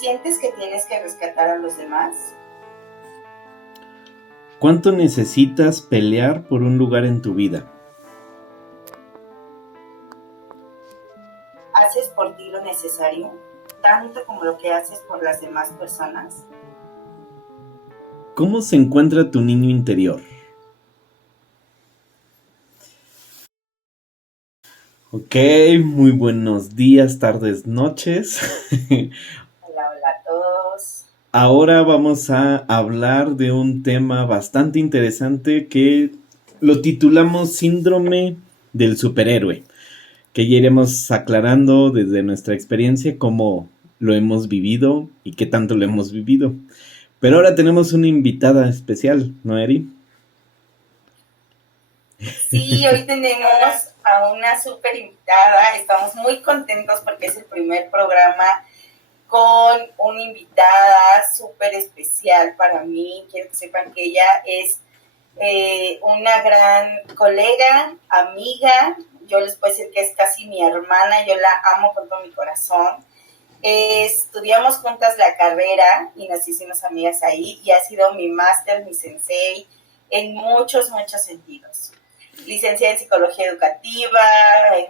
¿Sientes que tienes que rescatar a los demás? ¿Cuánto necesitas pelear por un lugar en tu vida? ¿Haces por ti lo necesario, tanto como lo que haces por las demás personas? ¿Cómo se encuentra tu niño interior? Ok, muy buenos días, tardes, noches. Hola, hola a todos. Ahora vamos a hablar de un tema bastante interesante que lo titulamos Síndrome del Superhéroe, que ya iremos aclarando desde nuestra experiencia cómo lo hemos vivido y qué tanto lo hemos vivido. Pero ahora tenemos una invitada especial, ¿no, Eri? Sí, hoy tenemos a una súper invitada. Estamos muy contentos porque es el primer programa con una invitada súper especial para mí. Quiero que sepan que ella es una gran colega, amiga. Yo les puedo decir que es casi mi hermana. Yo la amo con todo mi corazón. Estudiamos juntas la carrera y nos hicimos amigas ahí y ha sido mi máster, mi sensei en muchos sentidos. Licenciada en psicología educativa,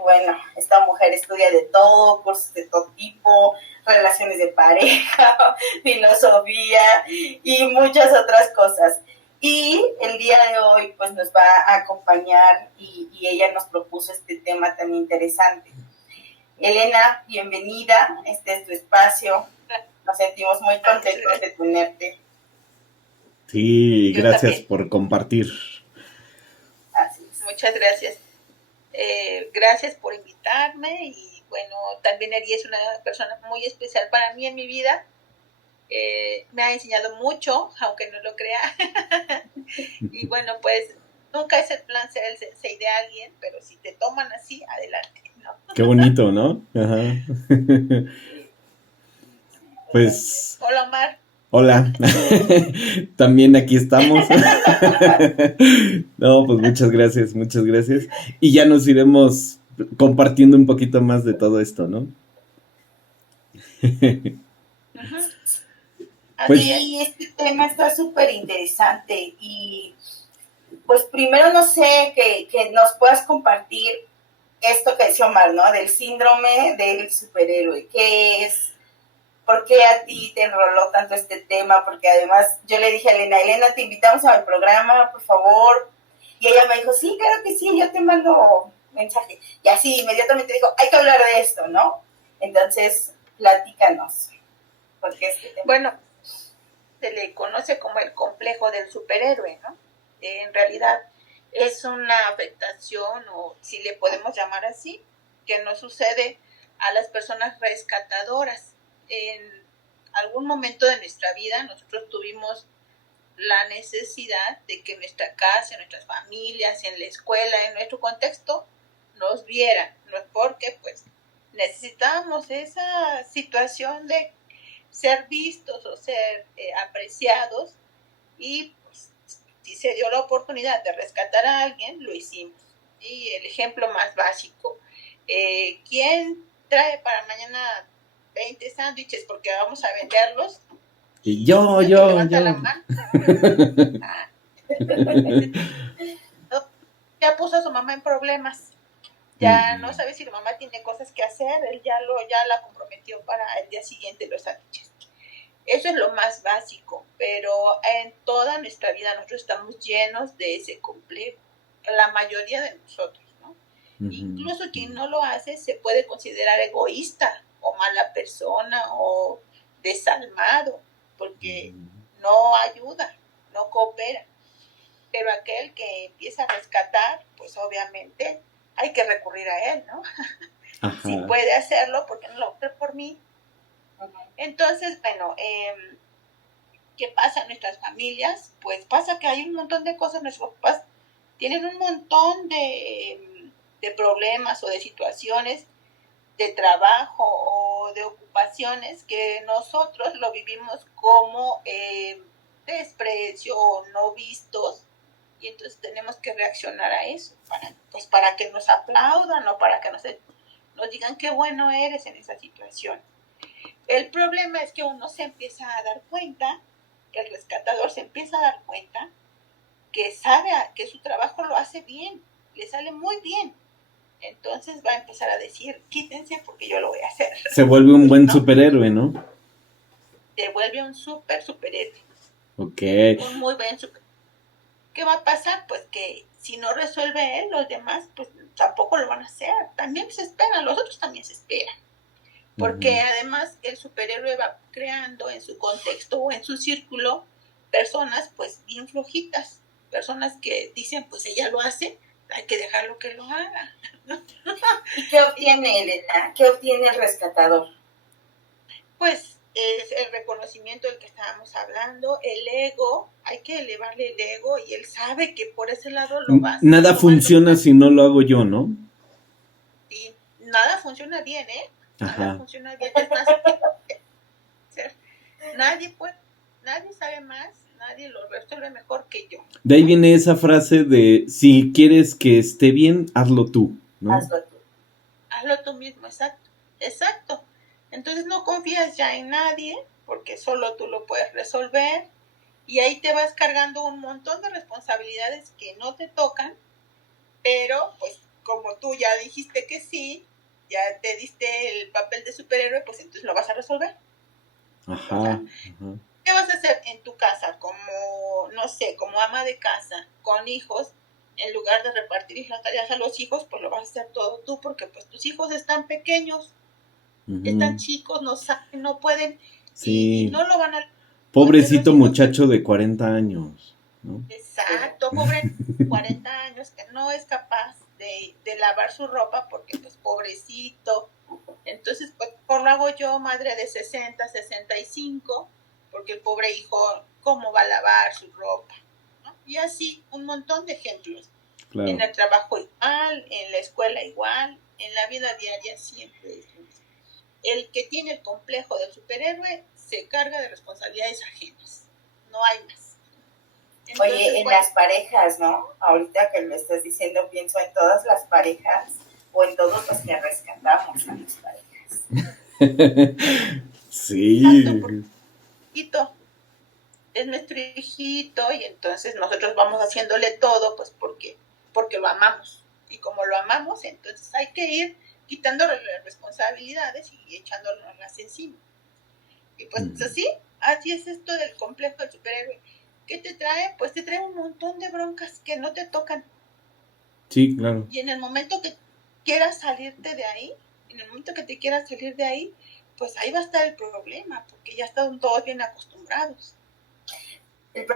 bueno, esta mujer estudia de todo, cursos de todo tipo, relaciones de pareja, filosofía y muchas otras cosas. Y el día de hoy pues nos va a acompañar y ella nos propuso este tema tan interesante. Elena, bienvenida, este es tu espacio, nos sentimos muy contentos de tenerte. Sí, gracias por compartir. Así es. Muchas gracias. Gracias por invitarme y bueno, también Eri es una persona muy especial para mí en mi vida. Me ha enseñado mucho, aunque no lo crea. Y bueno, pues nunca es el plan ser el sensei de alguien, pero si te toman así, adelante, ¿no? Qué bonito, ¿no? Ajá. Pues... Hola, Omar. Hola. También aquí estamos. No, pues muchas gracias, muchas gracias. Y ya nos iremos compartiendo un poquito más de todo esto, ¿no? Pues sí, este tema está súper interesante y pues primero no sé que nos puedas compartir esto que decía Omar, ¿no? Del síndrome del superhéroe. ¿Qué es? ¿Por qué a ti te enroló tanto este tema? Porque además yo le dije a Elena, te invitamos al programa, por favor. Y ella me dijo, sí, claro que sí, yo te mando mensaje. Y así inmediatamente dijo, hay que hablar de esto, ¿no? Entonces, platícanos. Porque este tema... Bueno, se le conoce como el complejo del superhéroe, ¿no? En realidad es una afectación, o si le podemos llamar así, que nos sucede a las personas rescatadoras. En algún momento de nuestra vida nosotros tuvimos la necesidad de que en nuestra casa, en nuestras familias, en la escuela, en nuestro contexto, nos vieran, ¿no? Porque pues necesitábamos esa situación de ser vistos o ser apreciados, y pues, si se dio la oportunidad de rescatar a alguien, lo hicimos. Y el ejemplo más básico, ¿quién trae para mañana 20 sándwiches porque vamos a venderlos? Y yo. Levanta la mano. Ya puso a su mamá en problemas. Ya no sabe si la mamá tiene cosas que hacer, él ya la comprometió para el día siguiente los sándwiches. Eso es lo más básico, pero en toda nuestra vida nosotros estamos llenos de ese complejo, la mayoría de nosotros, ¿no? Incluso quien no lo hace se puede considerar egoísta o mala persona o desalmado, porque no ayuda, no coopera. Pero aquel que empieza a rescatar, pues obviamente hay que recurrir a él, ¿no? Ajá. Si puede hacerlo, ¿por qué no lo opta por mí? Entonces, bueno, ¿qué pasa en nuestras familias? Pues pasa que hay un montón de cosas, nuestros papás tienen un montón de problemas o de situaciones de trabajo o de ocupaciones que nosotros lo vivimos como desprecio o no vistos, y entonces tenemos que reaccionar a eso para que nos aplaudan o para que nos digan qué bueno eres en esa situación. El problema es que uno se empieza a dar cuenta, el rescatador se empieza a dar cuenta que sabe que su trabajo lo hace bien, le sale muy bien. Entonces va a empezar a decir, quítense porque yo lo voy a hacer. Se vuelve un buen superhéroe, ¿no? Se vuelve un superhéroe. Ok. Un muy buen superhéroe. ¿Qué va a pasar? Pues que si no resuelve él, los demás pues tampoco lo van a hacer. También se esperan, los otros también se esperan. Porque además el superhéroe va creando en su contexto o en su círculo personas pues bien flojitas, personas que dicen pues ella lo hace, hay que dejarlo que lo haga. ¿Y qué obtiene, Elena? ¿Qué obtiene el rescatador? Pues es el reconocimiento del que estábamos hablando, el ego, hay que elevarle el ego y él sabe que por ese lado lo va a hacer. Nada funciona si no lo hago yo, ¿no? Y nada funciona bien, ¿eh? Ajá. Nada funciona bien. Es más, nadie sabe más, nadie lo resuelve mejor que yo. De ahí viene esa frase de, si quieres que esté bien, hazlo tú, ¿no? Hazlo tú. Hazlo tú mismo, exacto. Entonces no confías ya en nadie, porque solo tú lo puedes resolver, y ahí te vas cargando un montón de responsabilidades que no te tocan, pero pues como tú ya dijiste que sí, ya te diste el papel de superhéroe, pues entonces lo vas a resolver. Ajá, O sea, ajá. ¿qué vas a hacer en tu casa como, no sé, como ama de casa, con hijos? En lugar de repartir las tareas a los hijos, pues lo vas a hacer todo tú, porque pues tus hijos están pequeños, están chicos, no saben, no pueden, Sí. y no lo van a... Pobrecito muchacho de 40 años, ¿no? Exacto, pobre 40 años que no es capaz de lavar su ropa porque pues pobrecito. Entonces, pues, por lo hago yo, madre de 60, 65, porque el pobre hijo, ¿cómo va a lavar su ropa? ¿No? Y así, un montón de ejemplos. Claro. En el trabajo igual, en la escuela igual, en la vida diaria siempre es lo mismo. El que tiene el complejo del superhéroe se carga de responsabilidades ajenas. No hay más. Entonces, oye, en las parejas, ¿no? Ahorita que lo estás diciendo, pienso en todas las parejas o en todos los que rescatamos a las parejas. Sí. Exacto, es nuestro hijito y entonces nosotros vamos haciéndole todo pues porque lo amamos. Y como lo amamos, entonces hay que ir quitándole las responsabilidades y echándonos encima. Y pues así es esto del complejo del superhéroe. ¿Qué te trae? Pues te trae un montón de broncas que no te tocan. Sí, claro. Y en el momento que quieras salirte de ahí, pues ahí va a estar el problema, porque ya están todos bien acostumbrados. El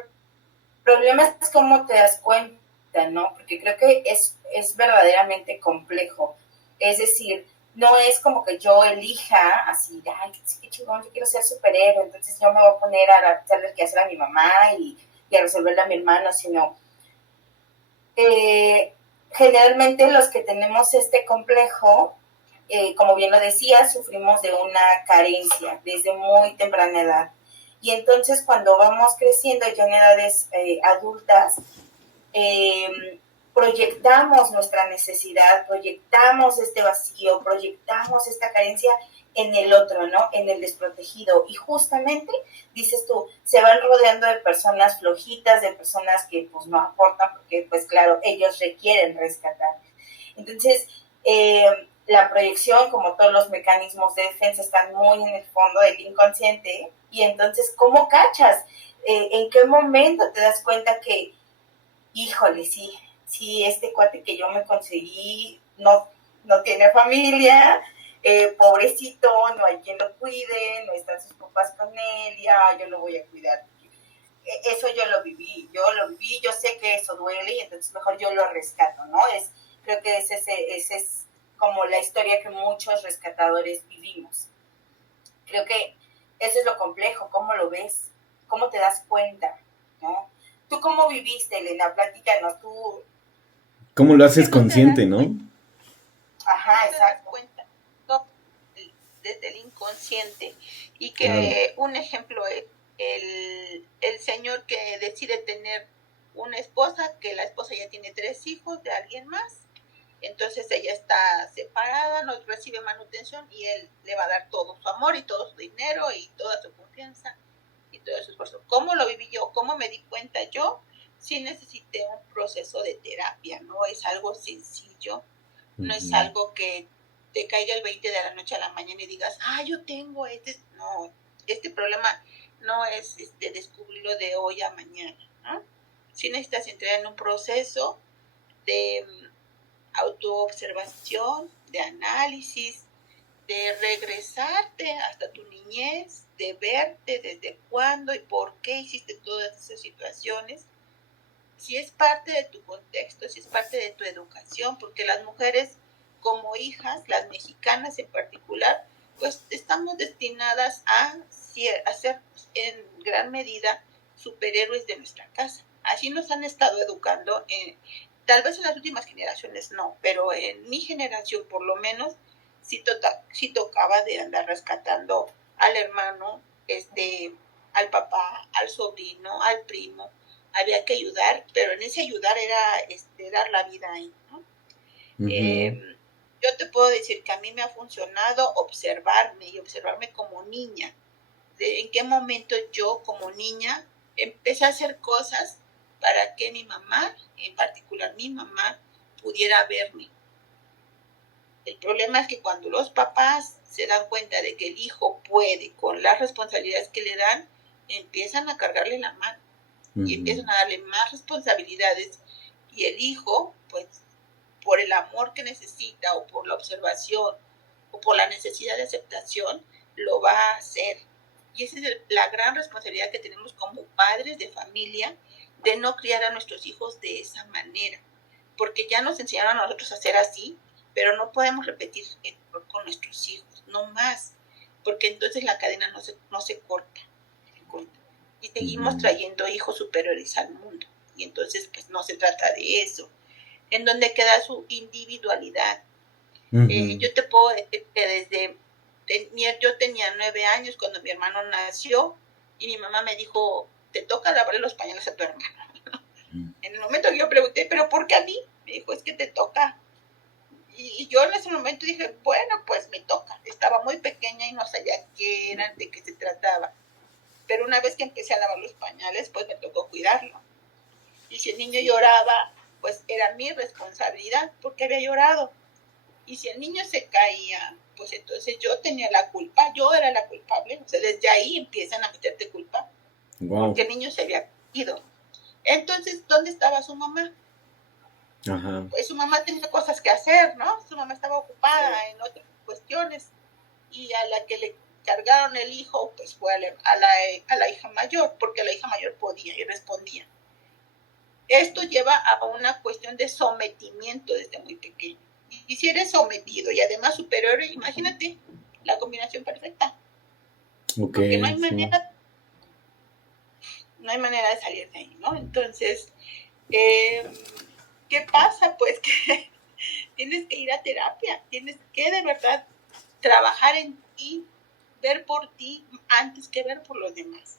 problema es cómo te das cuenta, ¿no? Porque creo que es verdaderamente complejo. Es decir, no es como que yo elija así, ay, qué chingón, yo quiero ser superhéroe, entonces yo me voy a poner a hacerle que hacer a mi mamá y a resolverle a mi hermano, sino generalmente los que tenemos este complejo, como bien lo decía, sufrimos de una carencia desde muy temprana edad. Y entonces cuando vamos creciendo ya en edades adultas, proyectamos nuestra necesidad, proyectamos este vacío, proyectamos esta carencia en el otro, ¿no? En el desprotegido. Y justamente, dices tú, se van rodeando de personas flojitas, de personas que pues no aportan, porque pues claro, ellos requieren rescatar. Entonces, la proyección, como todos los mecanismos de defensa, están muy en el fondo del inconsciente. Y entonces, ¿cómo cachas? ¿En qué momento te das cuenta que, híjole, sí, este cuate que yo me conseguí no tiene familia, pobrecito, no hay quien lo cuide, no están sus papás con él, ya yo lo voy a cuidar. Eso yo lo viví, yo sé que eso duele y entonces mejor yo lo rescato, ¿no? Creo que ese es como la historia que muchos rescatadores vivimos. Creo que eso es lo complejo, ¿cómo lo ves? ¿Cómo te das cuenta? ¿No? ¿Tú cómo viviste, Elena? Platícanos, tú. ¿Cómo lo haces consciente, no? Ajá, exacto. Desde el inconsciente. Y que un ejemplo es el señor que decide tener una esposa, que la esposa ya tiene 3 hijos de alguien más, Entonces ella está separada, no recibe manutención y él le va a dar todo su amor y todo su dinero y toda su confianza y todo su esfuerzo. ¿Cómo lo viví yo? ¿Cómo me di cuenta yo? Sí necesité un proceso de terapia, no es algo sencillo, no es algo que te caiga el 20 de la noche a la mañana y digas, yo tengo no, este problema no es descubrirlo de hoy a mañana, ¿no? Sí necesitas entrar en un proceso de autoobservación, de análisis, de regresarte hasta tu niñez, de verte desde cuándo y por qué hiciste todas esas situaciones, si es parte de tu contexto, si es parte de tu educación, porque las mujeres como hijas, las mexicanas en particular, pues estamos destinadas a ser en gran medida superhéroes de nuestra casa. Así nos han estado educando, tal vez en las últimas generaciones no, pero en mi generación por lo menos sí tocaba de andar rescatando al hermano, al papá, al sobrino, al primo. Había que ayudar, pero en ese ayudar era dar la vida ahí, ¿no? Yo te puedo decir que a mí me ha funcionado observarme y observarme como niña. En qué momento yo como niña empecé a hacer cosas para que mi mamá, en particular mi mamá, pudiera verme. El problema es que cuando los papás se dan cuenta de que el hijo puede con las responsabilidades que le dan, empiezan a cargarle la mano y empiezan a darle más responsabilidades y el hijo, pues, por el amor que necesita o por la observación o por la necesidad de aceptación, lo va a hacer. Y esa es la gran responsabilidad que tenemos como padres de familia, de no criar a nuestros hijos de esa manera, porque ya nos enseñaron a nosotros a ser así, pero no podemos repetir con nuestros hijos, no más, porque entonces la cadena no se corta. Y seguimos trayendo hijos superiores al mundo. Y entonces, pues, no se trata de eso. ¿En dónde queda su individualidad? Yo te puedo decir que yo tenía 9 años cuando mi hermano nació y mi mamá me dijo, te toca lavarle los pañales a tu hermano. En el momento que yo pregunté, ¿pero por qué a mí? Me dijo, es que te toca. Y yo en ese momento dije, bueno, pues me toca. Estaba muy pequeña y no sabía qué era, de qué se trataba. Pero una vez que empecé a lavar los pañales, pues me tocó cuidarlo. Y si el niño lloraba, pues era mi responsabilidad porque había llorado. Y si el niño se caía, pues entonces yo tenía la culpa, yo era la culpable. O sea, desde ahí empiezan a meterte culpa. Wow. Porque el niño se había caído. Entonces, ¿dónde estaba su mamá? Ajá. Pues su mamá tenía cosas que hacer, ¿no? Su mamá estaba ocupada en otras cuestiones. Y a la que le cargaron el hijo, pues fue a la hija mayor, porque la hija mayor podía y respondía. Esto lleva a una cuestión de sometimiento desde muy pequeño. Y si eres sometido y además superior, imagínate la combinación perfecta. Okay, porque no hay manera de salir de ahí, ¿no? Entonces, ¿qué pasa? Pues que tienes que ir a terapia, tienes que de verdad trabajar en ti, ver por ti antes que ver por los demás.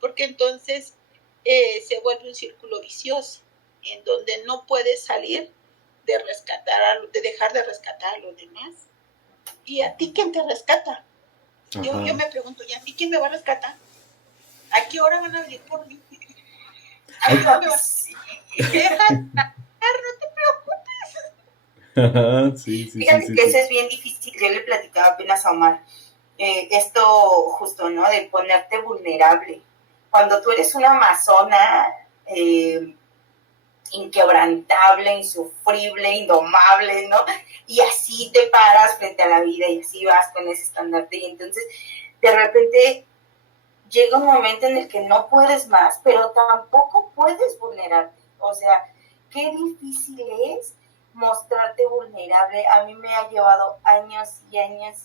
Porque entonces se vuelve un círculo vicioso en donde no puedes salir de dejar de rescatar a los demás. ¿Y a ti quién te rescata? Yo me pregunto, ¿y a ti quién me va a rescatar? ¿A qué hora van a venir por mí? ¿A qué hora me van a dejar? No te preocupes. Sí, fíjate que eso es bien difícil. Yo le platicaba apenas a Omar esto justo, ¿no? De ponerte vulnerable. Cuando tú eres una amazona inquebrantable, insufrible, indomable, ¿no? Y así te paras frente a la vida y así vas con ese estandarte. Y entonces, de repente, llega un momento en el que no puedes más, pero tampoco puedes vulnerarte. O sea, qué difícil es mostrarte vulnerable. A mí me ha llevado años y años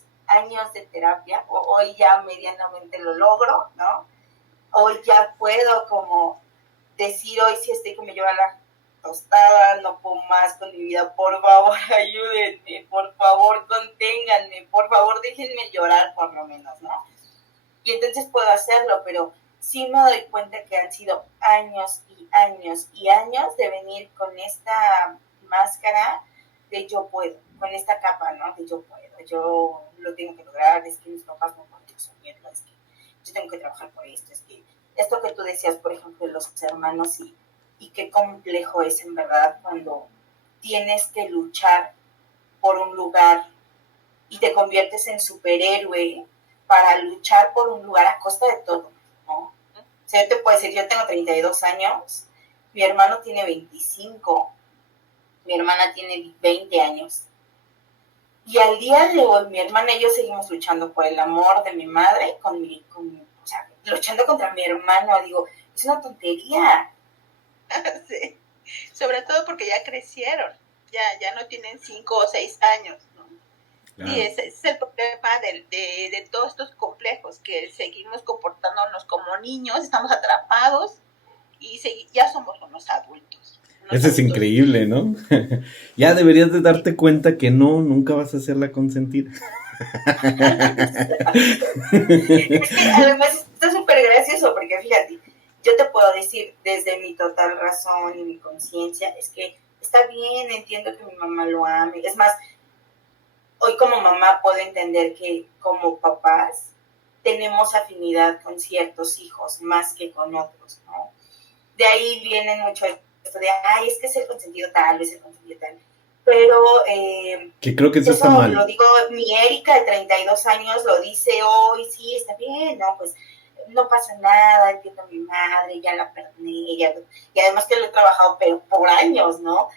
de terapia. Hoy ya medianamente lo logro, ¿no? Hoy ya puedo como decir, hoy sí estoy que me lleva la tostada, no puedo más con mi vida, por favor ayúdenme, por favor conténganme, por favor déjenme llorar por lo menos, ¿no? Y entonces puedo hacerlo, pero sí me doy cuenta que han sido años y años y años de venir con esta máscara de yo puedo, con esta capa, ¿no? De yo puedo, yo lo tengo que lograr, es que mis papás no pueden asumirlo, es que yo tengo que trabajar por esto, es que esto que tú decías, por ejemplo, de los hermanos y qué complejo es en verdad cuando tienes que luchar por un lugar y te conviertes en superhéroe para luchar por un lugar a costa de todo, ¿no? O sea, yo te puedo decir, yo tengo 32 años, mi hermano tiene 25, mi hermana tiene 20 años. Y al día de hoy, mi hermana y yo seguimos luchando por el amor de mi madre, o sea, luchando contra mi hermano. Digo, es una tontería. Sí. Sobre todo porque ya crecieron, ya no tienen 5 o 6 años, ¿no? Claro. Y ese es el problema de todos estos complejos, que seguimos comportándonos como niños, estamos atrapados y ya somos unos adultos. Eso es increíble, ¿no? Ya deberías de darte cuenta que nunca vas a ser la consentida. Es que además está súper gracioso, porque fíjate, yo te puedo decir desde mi total razón y mi conciencia, es que está bien, entiendo que mi mamá lo ame. Es más, hoy como mamá puedo entender que como papás tenemos afinidad con ciertos hijos más que con otros, ¿no? De ahí viene mucho esto de, ay, es que es el consentido tal, es el consentido tal. Pero que creo que eso está mal. Lo digo, mi Erika de 32 años lo dice hoy, sí, está bien, no, pues no pasa nada, entiendo a mi madre, ya la perdoné, y además que lo he trabajado pero por años, ¿no?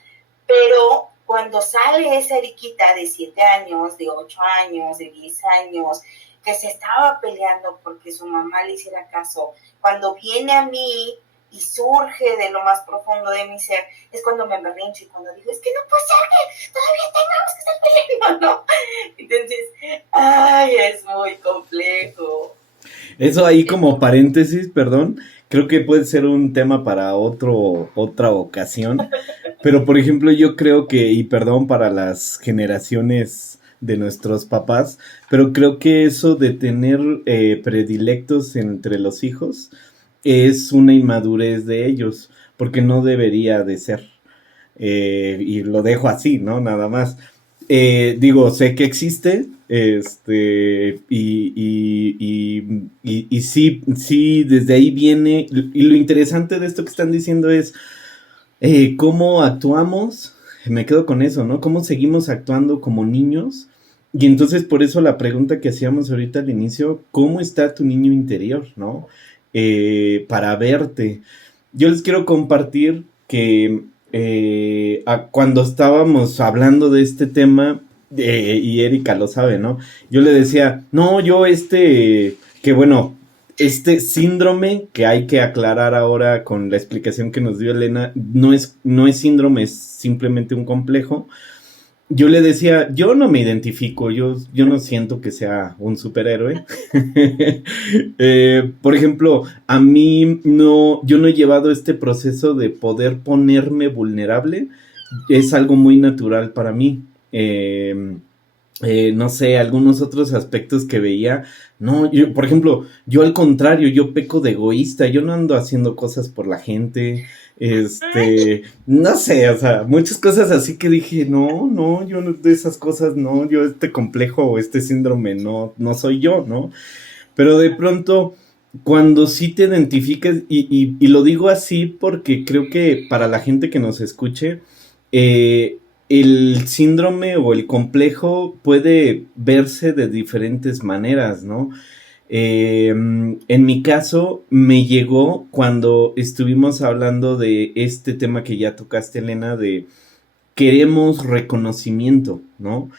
Pero cuando sale esa Eriquita de 7 años, de 8 años, de 10 años, que se estaba peleando porque su mamá le hiciera caso, cuando viene a mí y surge de lo más profundo de mi ser, es cuando me berrincho y cuando digo, es que no puede ser que todavía tengamos que estar peleando, ¿no? Entonces, ay, es muy complejo. Eso ahí como paréntesis, perdón, creo que puede ser un tema para otra ocasión, pero por ejemplo yo creo que, y perdón para las generaciones de nuestros papás, pero creo que eso de tener predilectos entre los hijos es una inmadurez de ellos, porque no debería de ser, y lo dejo así, ¿no? Nada más. Digo, sé que existe, y sí, desde ahí viene, y lo interesante de esto que están diciendo es cómo actuamos, me quedo con eso, ¿no? Cómo seguimos actuando como niños, y entonces por eso la pregunta que hacíamos ahorita al inicio, ¿cómo está tu niño interior, no? Para verte. Yo les quiero compartir que cuando estábamos hablando de este tema, y Erika lo sabe, ¿no? Yo le decía, no, yo que bueno, este síndrome que hay que aclarar ahora con la explicación que nos dio Elena, no es síndrome, es simplemente un complejo. Yo le decía, yo no me identifico, yo no siento que sea un superhéroe. Por ejemplo, a mí yo no he llevado este proceso de poder ponerme vulnerable. Es algo muy natural para mí. No sé, algunos otros aspectos que veía. No, por ejemplo, yo al contrario, yo peco de egoísta, yo no ando haciendo cosas por la gente. No sé, o sea, muchas cosas así que dije, no, yo de esas cosas no, yo este complejo o este síndrome no soy yo, ¿no? Pero de pronto, cuando sí te identificas, y lo digo así porque creo que para la gente que nos escuche, el síndrome o el complejo puede verse de diferentes maneras, ¿no? En mi caso me llegó cuando estuvimos hablando de este tema que ya tocaste, Elena, de queremos reconocimiento, ¿no?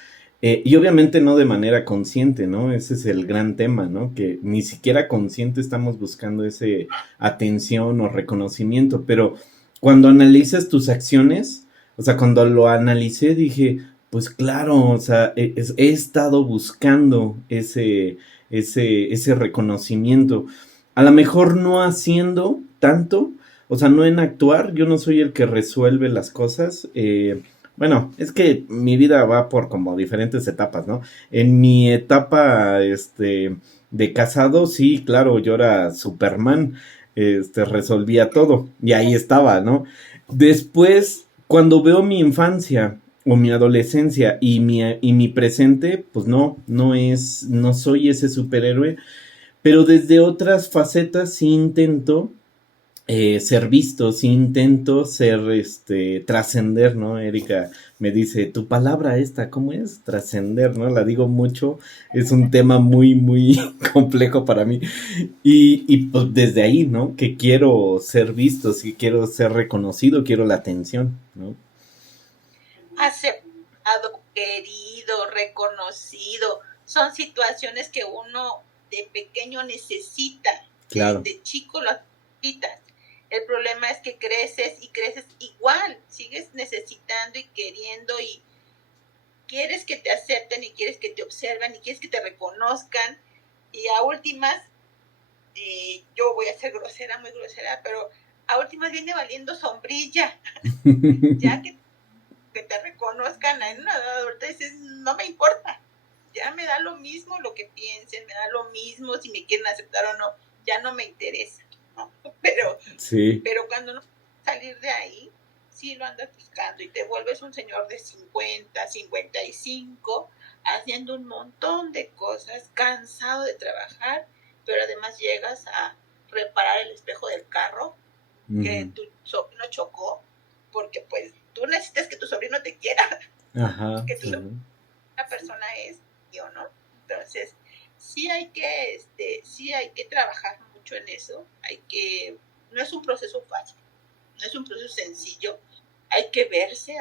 Y obviamente no de manera consciente, ¿no? Ese es el gran tema, ¿no? Que ni siquiera consciente estamos buscando ese atención o reconocimiento, pero cuando analizas tus acciones, o sea, cuando lo analicé dije, pues claro, o sea, he estado buscando ese reconocimiento. A lo mejor no haciendo tanto, o sea, no en actuar, yo no soy el que resuelve las cosas. Bueno, es que mi vida va por como diferentes etapas, ¿no? En mi etapa, de casado, sí, claro, yo era Superman, resolvía todo, y ahí estaba, ¿no? Después, cuando veo mi infancia, o mi adolescencia y mi presente, pues no soy ese superhéroe, pero desde otras facetas sí intento ser visto, sí intento ser, trascender, ¿no? Erika me dice, tu palabra esta, ¿cómo es? Trascender, ¿no? La digo mucho, es un tema muy, muy complejo para mí. Y pues desde ahí, ¿no? Que quiero ser visto, si quiero ser reconocido, quiero la atención, ¿no? Aceptado, querido, reconocido, son situaciones que uno de pequeño necesita, Claro. de chico lo necesitas. El problema es que creces y creces igual, sigues necesitando y queriendo y quieres que te acepten y quieres que te observen y quieres que te reconozcan y a últimas, yo voy a ser grosera, muy grosera, pero a últimas viene valiendo sombrilla, ya que te reconozcan en una edad adulta, dices, no me importa, ya me da lo mismo lo que piensen, me da lo mismo si me quieren aceptar o no, ya no me interesa, ¿no? Sí. Pero cuando no salir de ahí, sí lo andas buscando y te vuelves un señor de 50, 55, haciendo un montón de cosas, cansado de trabajar, pero además llegas a reparar el espejo del carro que tu sobrino chocó, porque pues tú necesitas que tu sobrino te quiera, Ajá. que tu sobrino una persona es, ¿o no? Entonces, sí hay que trabajar mucho en eso, no es un proceso fácil, no es un proceso sencillo, hay que verse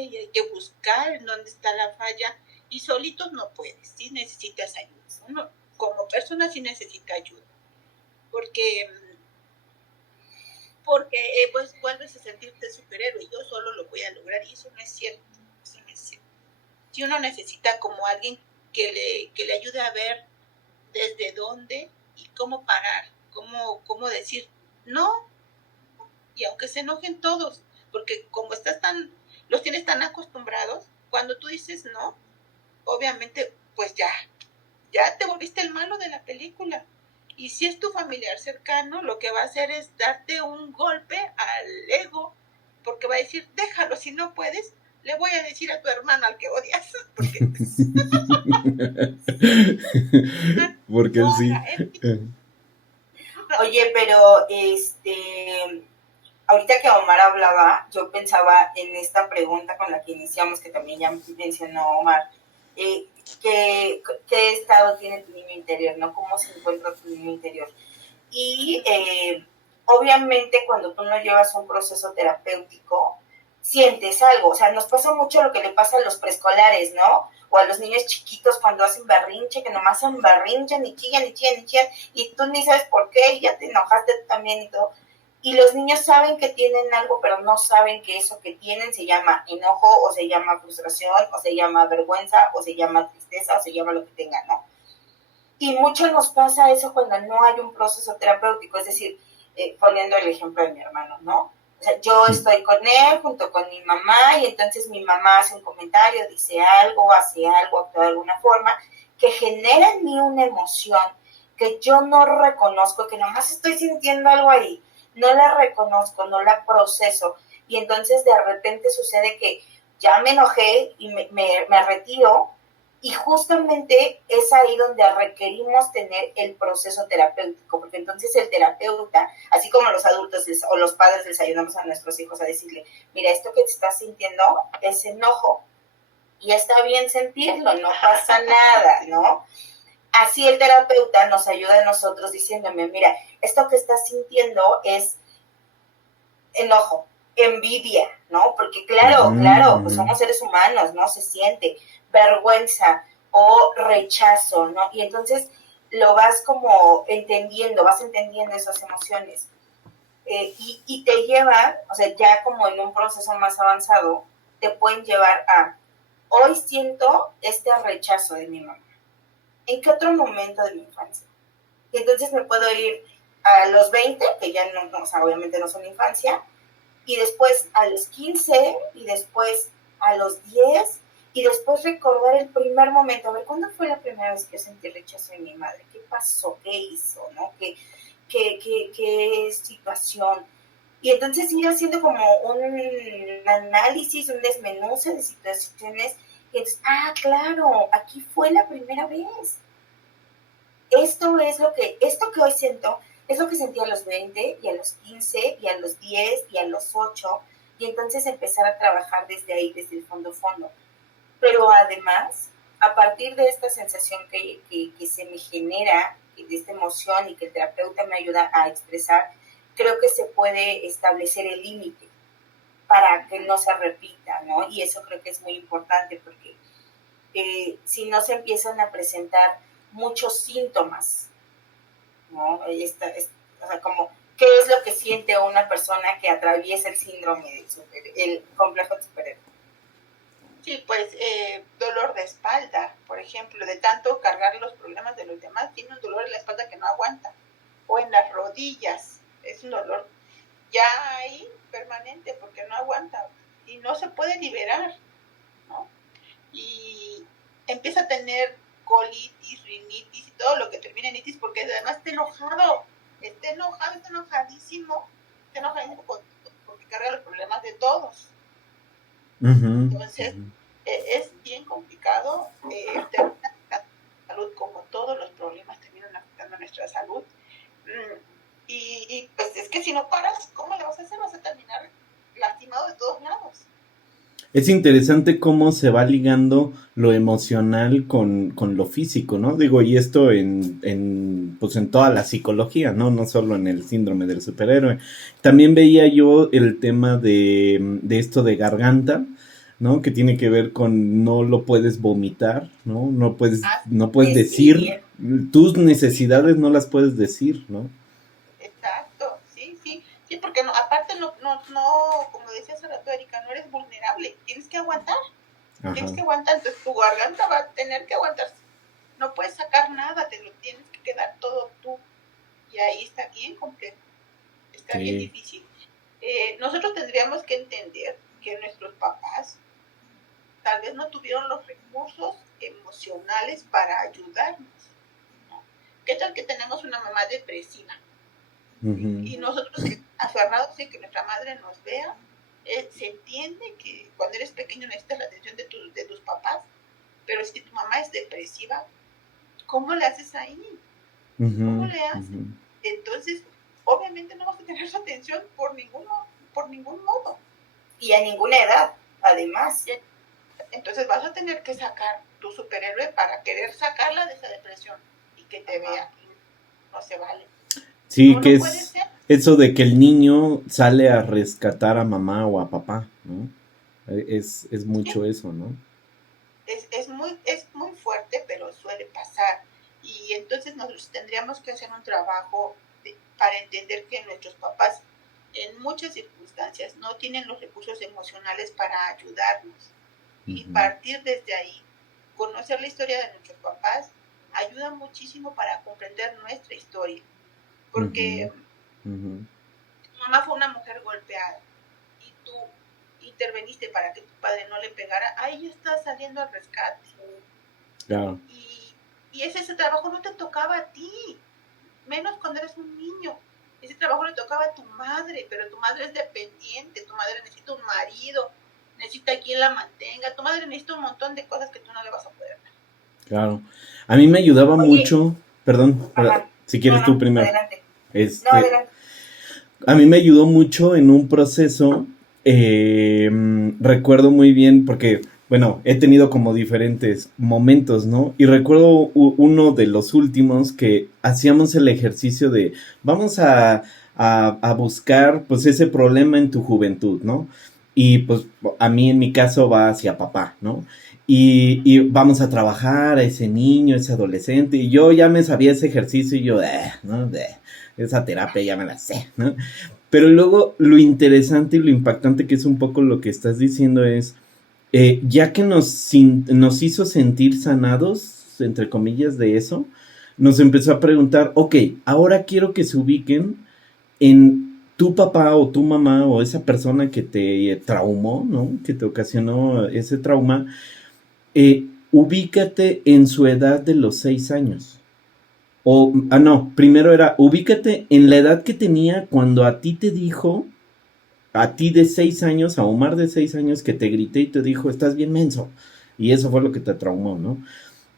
y hay que buscar en dónde está la falla y solitos no puedes, sí necesitas ayuda, uno como persona sí necesita ayuda, porque pues vuelves a sentirte superhéroe, yo solo lo voy a lograr y eso no es cierto, eso no es cierto. Si uno necesita como alguien que le ayude a ver desde dónde y cómo parar, cómo decir no, y aunque se enojen todos, porque como los tienes tan acostumbrados, cuando tú dices no, obviamente pues ya te volviste el malo de la película. Y si es tu familiar cercano, lo que va a hacer es darte un golpe al ego, porque va a decir, déjalo, si no puedes, le voy a decir a tu hermano al que odias, porque porque él sí. Oye, pero ahorita que Omar hablaba, yo pensaba en esta pregunta con la que iniciamos, que también ya mencionó Omar, ¿qué estado tiene tu niño interior, ¿no? ¿Cómo se encuentra tu niño interior? Y obviamente cuando tú no llevas un proceso terapéutico, sientes algo, o sea, nos pasa mucho lo que le pasa a los preescolares, ¿no? O a los niños chiquitos cuando hacen berrinche, que nomás hacen berrinche, ni chillan, ni chillan, ni chillan, y tú ni sabes por qué, y ya te enojaste tú también y todo. Y los niños saben que tienen algo, pero no saben que eso que tienen se llama enojo, o se llama frustración, o se llama vergüenza, o se llama tristeza, o se llama lo que tengan, ¿no? Y mucho nos pasa eso cuando no hay un proceso terapéutico, es decir, poniendo el ejemplo de mi hermano, ¿no? O sea, yo estoy con él junto con mi mamá y entonces mi mamá hace un comentario, dice algo, hace algo, actúa de alguna forma, que genera en mí una emoción que yo no reconozco, que nomás estoy sintiendo algo ahí, no la reconozco, no la proceso. Y entonces de repente sucede que ya me enojé y me retiro. Y justamente es ahí donde requerimos tener el proceso terapéutico, porque entonces el terapeuta, así como los adultos o los padres les ayudamos a nuestros hijos a decirle, mira, esto que te estás sintiendo es enojo, y está bien sentirlo, no pasa nada, ¿no? Así el terapeuta nos ayuda a nosotros diciéndome, mira, esto que estás sintiendo es enojo, envidia, ¿no? Porque claro, pues somos seres humanos, ¿no? Se siente vergüenza o rechazo, ¿no? Y entonces lo vas como entendiendo, vas entendiendo esas emociones. Y te llevan, o sea, ya como en un proceso más avanzado, te pueden llevar a, hoy siento este rechazo de mi mamá. ¿En qué otro momento de mi infancia? Y entonces me puedo ir a los 20, que ya no, o sea, obviamente no son infancia, y después a los 15, y después a los 10, y después recordar el primer momento. A ver, ¿cuándo fue la primera vez que yo sentí rechazo de mi madre? ¿Qué pasó? ¿Qué hizo? ¿No? ¿Qué situación? Y entonces ir haciendo como un análisis, un desmenuce de situaciones. Y entonces, claro, aquí fue la primera vez. Esto que hoy siento, es lo que sentí a los 20 y a los 15 y a los 10 y a los 8. Y entonces empezar a trabajar desde ahí, desde el fondo. Pero además, a partir de esta sensación que se me genera, de esta emoción y que el terapeuta me ayuda a expresar, creo que se puede establecer el límite para que no se repita, ¿no? Y eso creo que es muy importante porque si no se empiezan a presentar muchos síntomas, ¿no? O sea, como, ¿qué es lo que siente una persona que atraviesa el síndrome el complejo de superhéroe? Sí, pues dolor de espalda, por ejemplo, de tanto cargar los problemas de los demás, tiene un dolor en la espalda que no aguanta, o en las rodillas, es un dolor ya ahí permanente porque no aguanta y no se puede liberar, ¿no? Y empieza a tener colitis, rinitis y todo lo que termina en itis porque además está enojadísimo porque carga los problemas de todos. Entonces, es bien complicado. Termina la salud, como todos los problemas terminan afectando nuestra salud. Y pues es que si no paras, ¿cómo le vas a hacer? Vas a terminar lastimado de todos lados. Es interesante cómo se va ligando lo emocional con lo físico, ¿no? Digo, y esto pues en toda la psicología, ¿no? No solo en el síndrome del superhéroe. También veía yo el tema de esto de garganta, ¿no? Que tiene que ver con no lo puedes vomitar, ¿no? No puedes decir, tus necesidades no las puedes decir, ¿no? Exacto, sí, porque no, aparte no, como decía hace rato Erika, no eres vulnerable, tienes que aguantar, entonces tu garganta va a tener que aguantar, no puedes sacar nada, te lo tienes que quedar todo tú, y ahí está bien complejo, está bien difícil. Nosotros tendríamos que entender que nuestros papás tal vez no tuvieron los recursos emocionales para ayudarnos, ¿no? ¿Qué tal que tenemos una mamá depresiva? Y nosotros aferrados en que nuestra madre nos vea, se entiende que cuando eres pequeño necesitas la atención de tus papás, pero si tu mamá es depresiva, ¿cómo le haces ahí? ¿Cómo le haces? Entonces, obviamente no vas a tener su atención por ningún modo. Y a ninguna edad, además. Entonces vas a tener que sacar tu superhéroe para querer sacarla de esa depresión y que te vea. No se vale. Sí, no, que no es eso de que el niño sale a rescatar a mamá o a papá, ¿no? Es mucho eso, ¿no? Es muy fuerte, pero suele pasar. Y entonces nosotros tendríamos que hacer un trabajo para entender que nuestros papás en muchas circunstancias no tienen los recursos emocionales para ayudarnos. Y partir desde ahí, conocer la historia de nuestros papás, ayuda muchísimo para comprender nuestra historia. Porque tu mamá fue una mujer golpeada y tú interveniste para que tu padre no le pegara, ahí ya estás saliendo al rescate. Claro. Y ese trabajo no te tocaba a ti, menos cuando eres un niño. Ese trabajo le tocaba a tu madre, pero tu madre es dependiente, tu madre necesita un marido, necesita quien la mantenga, tu madre necesita un montón de cosas que tú no le vas a poder dar. Claro. A mí me ayudaba mucho, perdón, si quieres tú primero. Adelante. Adelante. A mí me ayudó mucho en un proceso, recuerdo muy bien, porque, bueno, he tenido como diferentes momentos, ¿no? Y recuerdo uno de los últimos que hacíamos el ejercicio de, vamos a buscar, pues, ese problema en tu juventud, ¿no? Y, pues, a mí en mi caso va hacia papá, ¿no? Y vamos a trabajar a ese niño, ese adolescente, y yo ya me sabía ese ejercicio y yo, ¿no? Esa terapia ya me la sé, ¿no? Pero luego lo interesante y lo impactante que es un poco lo que estás diciendo es, ya que nos hizo sentir sanados, entre comillas, de eso, nos empezó a preguntar, ok, ahora quiero que se ubiquen en tu papá o tu mamá o esa persona que te traumó, ¿no? Que te ocasionó ese trauma, ubícate en su edad de los 6 años. Primero era, ubícate en la edad que tenía cuando a ti te dijo a ti de 6 años, a Omar de 6 años que te grité y te dijo, estás bien menso. Y eso fue lo que te traumó, ¿no?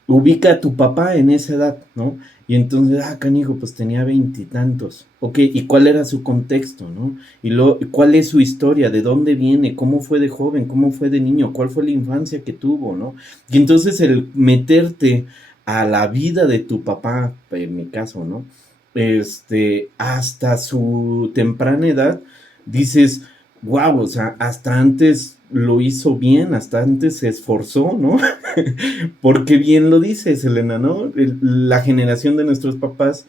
Ubica a tu papá en esa edad, ¿no? Y entonces, canijo, pues tenía 20 y tantos. Ok, ¿y cuál era su contexto, no? Y cuál es su historia, de dónde viene, cómo fue de joven, cómo fue de niño, cuál fue la infancia que tuvo, ¿no? Y entonces el meterte a la vida de tu papá, en mi caso, ¿no? Hasta su temprana edad, dices, wow, o sea, hasta antes lo hizo bien, hasta antes se esforzó, ¿no? Porque bien lo dices, Elena, ¿no? La generación de nuestros papás,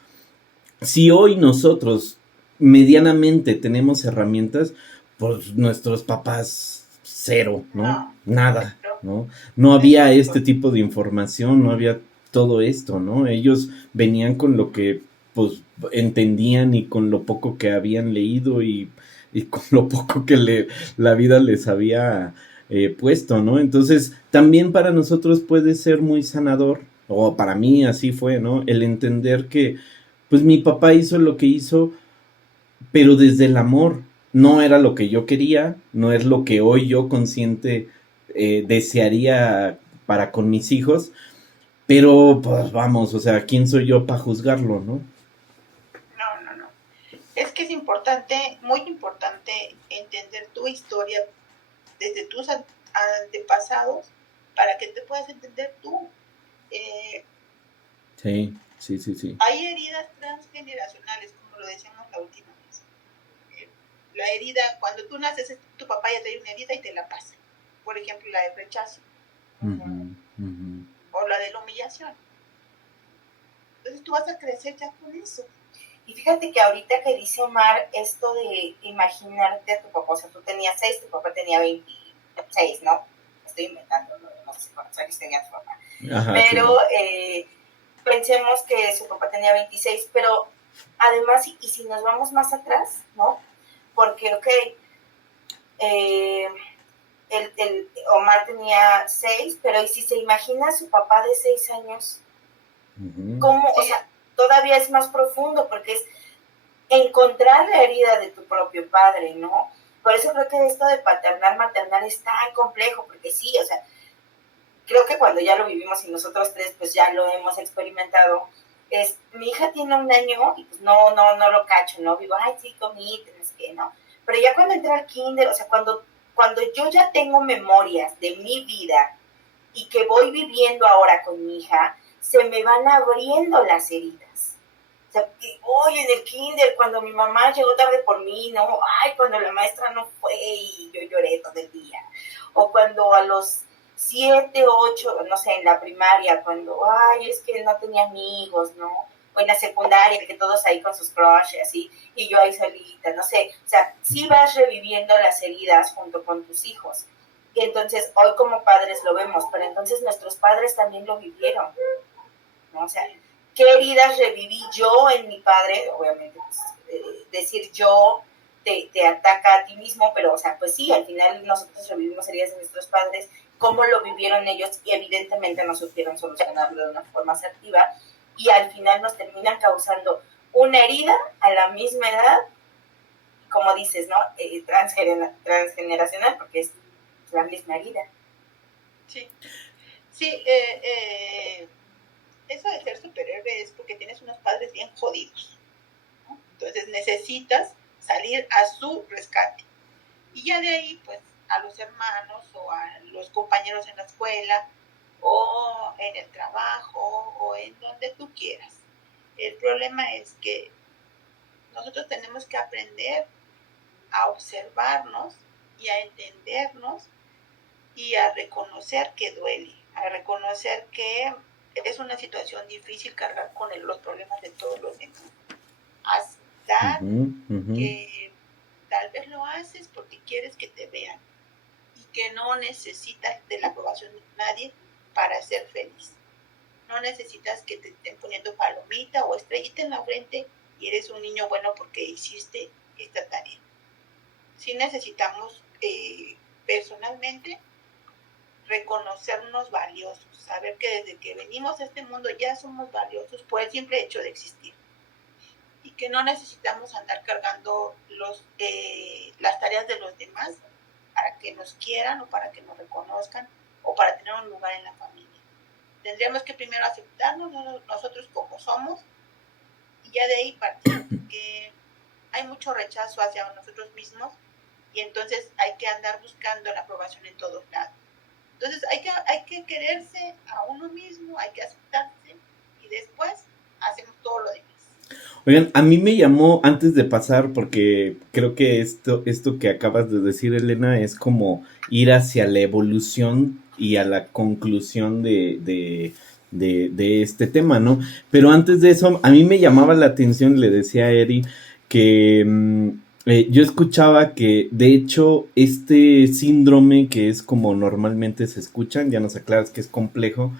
si hoy nosotros medianamente tenemos herramientas, pues nuestros papás cero, ¿no? No, Nada, cero, ¿no? No había este exacto. tipo de información, no había todo esto, ¿no? Ellos venían con lo que pues entendían y con lo poco que habían leído y con lo poco que la vida les había puesto, ¿no? Entonces, también para nosotros puede ser muy sanador, o para mí así fue, ¿no? El entender que, pues mi papá hizo lo que hizo, pero desde el amor. No era lo que yo quería, no es lo que hoy yo consciente desearía para con mis hijos, pero pues vamos, o sea, ¿quién soy yo para juzgarlo, no? No, no, no. Es que es importante, muy importante, entender tu historia desde tus antepasados para que te puedas entender tú. Eh, Sí, sí, sí, sí. Hay heridas transgeneracionales, como lo decíamos la última vez. La herida, cuando tú naces, tu papá ya te dio una herida y te la pasa. Por ejemplo, la del rechazo o la de la humillación. Entonces tú vas a crecer ya con eso. Y fíjate que ahorita que dice Omar esto de imaginarte a tu papá, o sea, tú tenías 6, tu papá tenía 26, ¿no? Estoy inventando, no sé cuántos años tenía tu papá. Ajá, Pero sí. pensemos que su papá tenía 26, pero además, y si nos vamos más atrás, ¿no? Porque, ok, Omar tenía 6, pero ¿y si se imagina a su papá de 6 años? ¿Cómo? Sí. O sea, todavía es más profundo porque es encontrar la herida de tu propio padre, ¿no? Por eso creo que esto de paternal, maternal es tan complejo, porque sí, o sea, creo que cuando ya lo vivimos y nosotros tres pues ya lo hemos experimentado, mi hija tiene 1 año y pues no lo cacho, ¿no? Digo, ay, sí, comí, tienes que, ¿no? Pero ya cuando entré al kinder, o sea, cuando yo ya tengo memorias de mi vida y que voy viviendo ahora con mi hija, se me van abriendo las heridas. O sea, hoy en el kinder, cuando mi mamá llegó tarde por mí, ¿no? Ay, cuando la maestra no fue y yo lloré todo el día. O cuando a los 7, 8, no sé, en la primaria, cuando, ay, es que no tenía amigos, ¿no? O en la secundaria, que todos ahí con sus crushes, así, y yo ahí solita, no sé. O sea, sí vas reviviendo las heridas junto con tus hijos. Y entonces, hoy como padres lo vemos, pero entonces nuestros padres también lo vivieron, ¿no? O sea, ¿qué heridas reviví yo en mi padre? Obviamente, pues, decir yo te ataca a ti mismo, pero, o sea, pues sí, al final nosotros revivimos heridas de nuestros padres, cómo lo vivieron ellos y evidentemente no supieron solucionarlo de una forma asertiva y al final nos terminan causando una herida a la misma edad, como dices, ¿no? Transgeneracional, porque es la misma herida. Sí, sí, eso de ser superhéroe es porque tienes unos padres bien jodidos, ¿no? Entonces necesitas salir a su rescate. Y ya de ahí, pues, a los hermanos o a los compañeros en la escuela o en el trabajo o en donde tú quieras. El problema es que nosotros tenemos que aprender a observarnos y a entendernos y a reconocer que duele, a reconocer que es una situación difícil cargar con los problemas de todos los demás. Aceptar que tal vez lo haces porque quieres que te vean y que no necesitas de la aprobación de nadie para ser feliz. No necesitas que te estén poniendo palomita o estrellita en la frente y eres un niño bueno porque hiciste esta tarea. Sí necesitamos personalmente reconocernos valiosos, saber que desde que venimos a este mundo ya somos valiosos por el simple hecho de existir. y que no necesitamos andar cargando las tareas de los demás para que nos quieran o para que nos reconozcan o para tener un lugar en la familia. Tendríamos que primero aceptarnos nosotros como somos y ya de ahí partir, porque hay mucho rechazo hacia nosotros mismos y entonces hay que andar buscando la aprobación en todos lados. Entonces hay que quererse a uno mismo, hay que aceptarse y después hacemos todo lo demás. Oigan, a mí me llamó antes de pasar, porque creo que esto que acabas de decir, Elena, es como ir hacia la evolución y a la conclusión de este tema, ¿no? Pero antes de eso, a mí me llamaba la atención, le decía a Eri, que yo escuchaba que, de hecho, este síndrome, que es como normalmente se escuchan, ya nos aclaras que es complejo,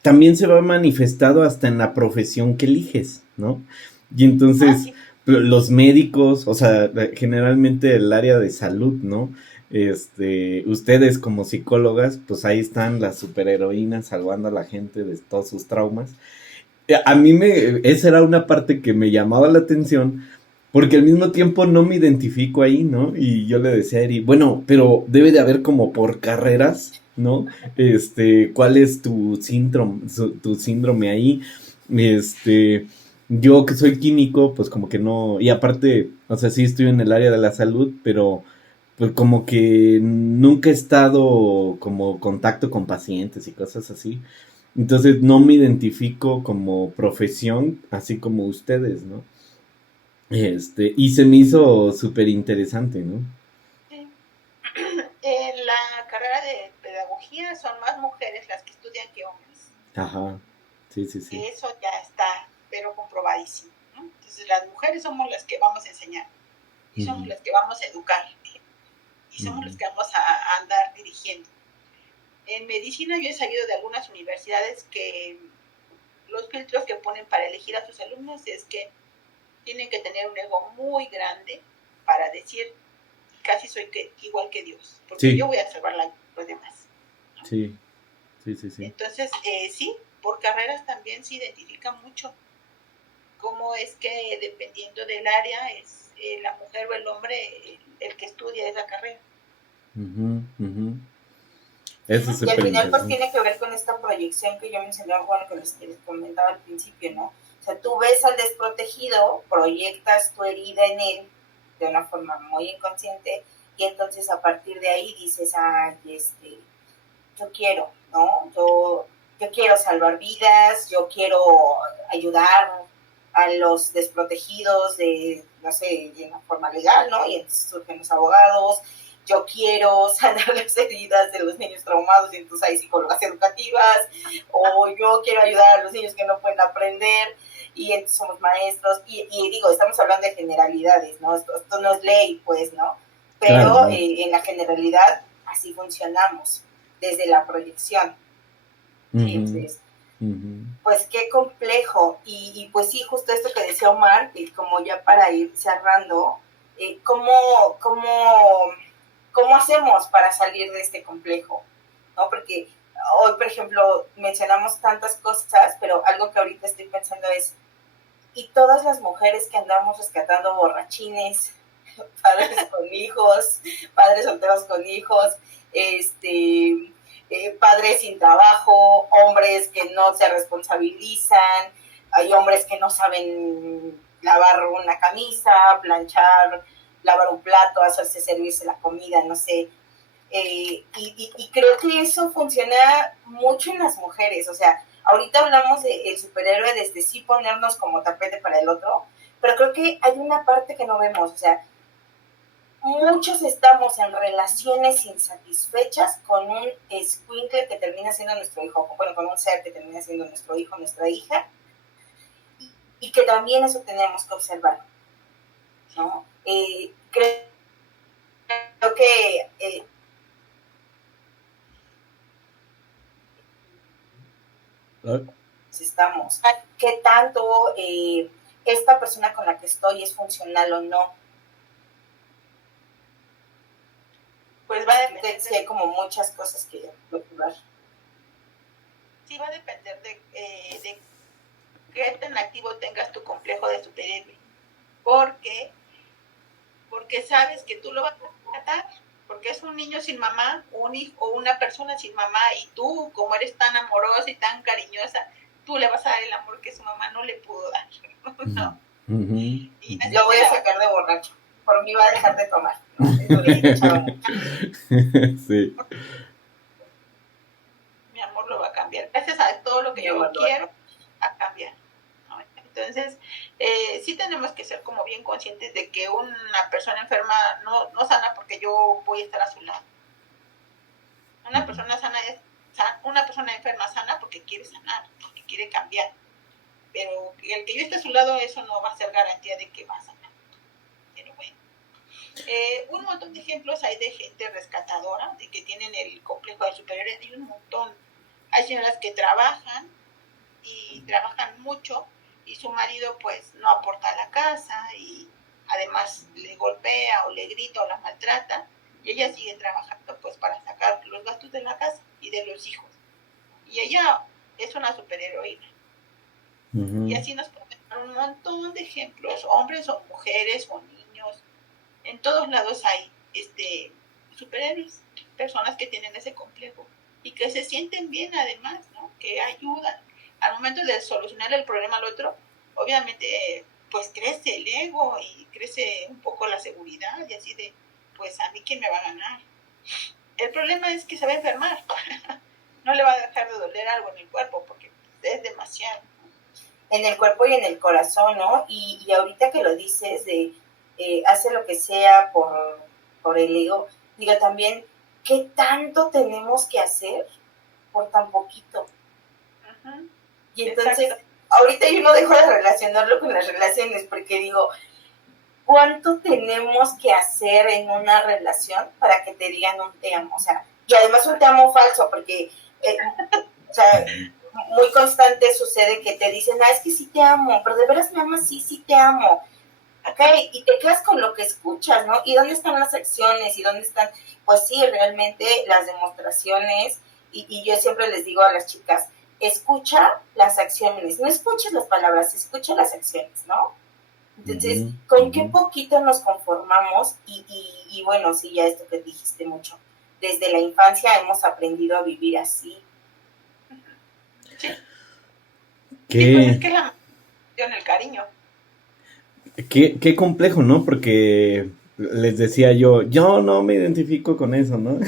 también se va manifestado hasta en la profesión que eliges, ¿no? Y entonces, sí. los médicos, o sea, generalmente el área de salud, ¿no? Ustedes como psicólogas, pues ahí están las superheroínas salvando a la gente de todos sus traumas. A mí esa era una parte que me llamaba la atención, porque al mismo tiempo no me identifico ahí, ¿no? Y yo le decía a Eri, bueno, pero debe de haber como por carreras, ¿no? ¿Cuál es tu síndrome ahí? Yo que soy químico, pues como que no, y aparte, o sea, sí estoy en el área de la salud, pero pues como que nunca he estado como contacto con pacientes y cosas así. Entonces no me identifico como profesión, así como ustedes, ¿no? Y se me hizo súper interesante, ¿no? Sí. En la carrera de pedagogía son más mujeres las que estudian que hombres. Ajá, sí, sí, sí. Eso ya está, pero comprobadísimo, ¿no? Entonces las mujeres somos las que vamos a enseñar y somos las que vamos a educar y somos las que vamos a andar dirigiendo. En medicina yo he sabido de algunas universidades que los filtros que ponen para elegir a sus alumnos es que tienen que tener un ego muy grande para decir casi soy igual que Dios, porque Sí. yo voy a salvar a los demás, ¿no? Sí, sí, sí, sí. Entonces, sí, por carreras también se identifica mucho cómo es que dependiendo del área es la mujer o el hombre el que estudia esa carrera. Eso es Y al súper final pues interesante. tiene que ver con esta proyección que yo mencionaba, bueno, que les comentaba al principio, ¿no? O sea, tú ves al desprotegido, proyectas tu herida en él de una forma muy inconsciente y entonces a partir de ahí dices, ay, yo quiero, ¿no? Yo quiero salvar vidas, yo quiero ayudar a los desprotegidos no sé, de una forma legal, ¿no? Y entonces surgen los abogados, yo quiero sanar las heridas de los niños traumados y entonces hay psicólogas educativas, o yo quiero ayudar a los niños que no pueden aprender y entonces somos maestros, y digo, estamos hablando de generalidades, ¿no? Esto no es ley, pues, ¿no? Pero claro, ¿no? En la generalidad así funcionamos, desde la proyección. Entonces, pues qué complejo. Y pues sí, justo esto que decía Omar, como ya para ir cerrando, ¿cómo hacemos para salir de este complejo? ¿No? Porque hoy, por ejemplo, mencionamos tantas cosas, pero algo que ahorita estoy pensando es, y todas las mujeres que andamos rescatando borrachines, padres con hijos, padres solteros con hijos, padres sin trabajo, hombres que no se responsabilizan, hay hombres que no saben lavar una camisa, planchar, lavar un plato, hacerse servirse la comida, no sé. Y creo que eso funciona mucho en las mujeres, o sea, ahorita hablamos del superhéroe desde sí ponernos como tapete para el otro, pero creo que hay una parte que no vemos, o sea, muchos estamos en relaciones insatisfechas con un escuincle que termina siendo nuestro hijo, bueno, con un ser que termina siendo nuestro hijo, nuestra hija, y que también eso tenemos que observar, ¿no? Creo que estamos, qué tanto esta persona con la que estoy es funcional o no. Pues va a depender de hay como muchas cosas que procurar. Sí, va a depender de qué tan activo tengas tu complejo de superhéroe. porque sabes que tú lo vas a tratar, porque es un niño sin mamá, un hijo, una persona sin mamá, y tú, como eres tan amorosa y tan cariñosa, tú le vas a dar el amor que su mamá no le pudo dar. ¿No? Uh-huh. Y lo voy a sacar de borracho. Por mí va a dejar de tomar. ¿No? Sí. Mi amor lo va a cambiar. Gracias a todo lo que yo quiero, a cambiar. ¿No? Entonces, sí tenemos que ser como bien conscientes de que una persona enferma no sana porque yo voy a estar a su lado. Una persona sana es una persona enferma sana porque quiere sanar, porque quiere cambiar. Pero el que yo esté a su lado, eso no va a ser garantía de que va a sanar. Pero bueno. Un montón de ejemplos hay de gente rescatadora, de que tienen el complejo de superhéroe, hay un montón. Hay señoras que trabajan y trabajan mucho y su marido pues no aporta a la casa y además le golpea o le grita o la maltrata y ella sigue trabajando pues para sacar los gastos de la casa y de los hijos. Y ella es una superheroína. Uh-huh. Y así nos podemos dar un montón de ejemplos, hombres o mujeres o niños. En todos lados hay superhéroes, personas que tienen ese complejo y que se sienten bien además, ¿no? Que ayudan. Al momento de solucionar el problema al otro, obviamente pues crece el ego y crece un poco la seguridad y así de, pues a mí quién me va a ganar. El problema es que se va a enfermar, no le va a dejar de doler algo en el cuerpo porque es demasiado. En el cuerpo y en el corazón, ¿no? Y ahorita que lo dices de hace lo que sea por el ego, digo también, ¿qué tanto tenemos que hacer por tan poquito? Uh-huh. Y entonces, exacto. Ahorita yo no dejo de relacionarlo con las relaciones, porque digo, ¿cuánto tenemos que hacer en una relación para que te digan un te amo? O sea, y además un te amo falso, porque, o sea, muy constante sucede que te dicen, es que sí te amo, pero de veras me amas, sí te amo. Okay, y te quedas con lo que escuchas, ¿no? ¿Y dónde están las acciones? ¿Y dónde están, pues sí, realmente las demostraciones? Y yo siempre les digo a las chicas, escucha las acciones, no escuches las palabras, escucha las acciones, ¿no? Entonces, ¿con qué poquito nos conformamos? Y bueno, sí, ya esto que dijiste mucho, desde la infancia hemos aprendido a vivir así. Sí. Sí, pues es que en el cariño. Qué complejo, ¿no? Porque les decía yo no me identifico con eso, ¿no?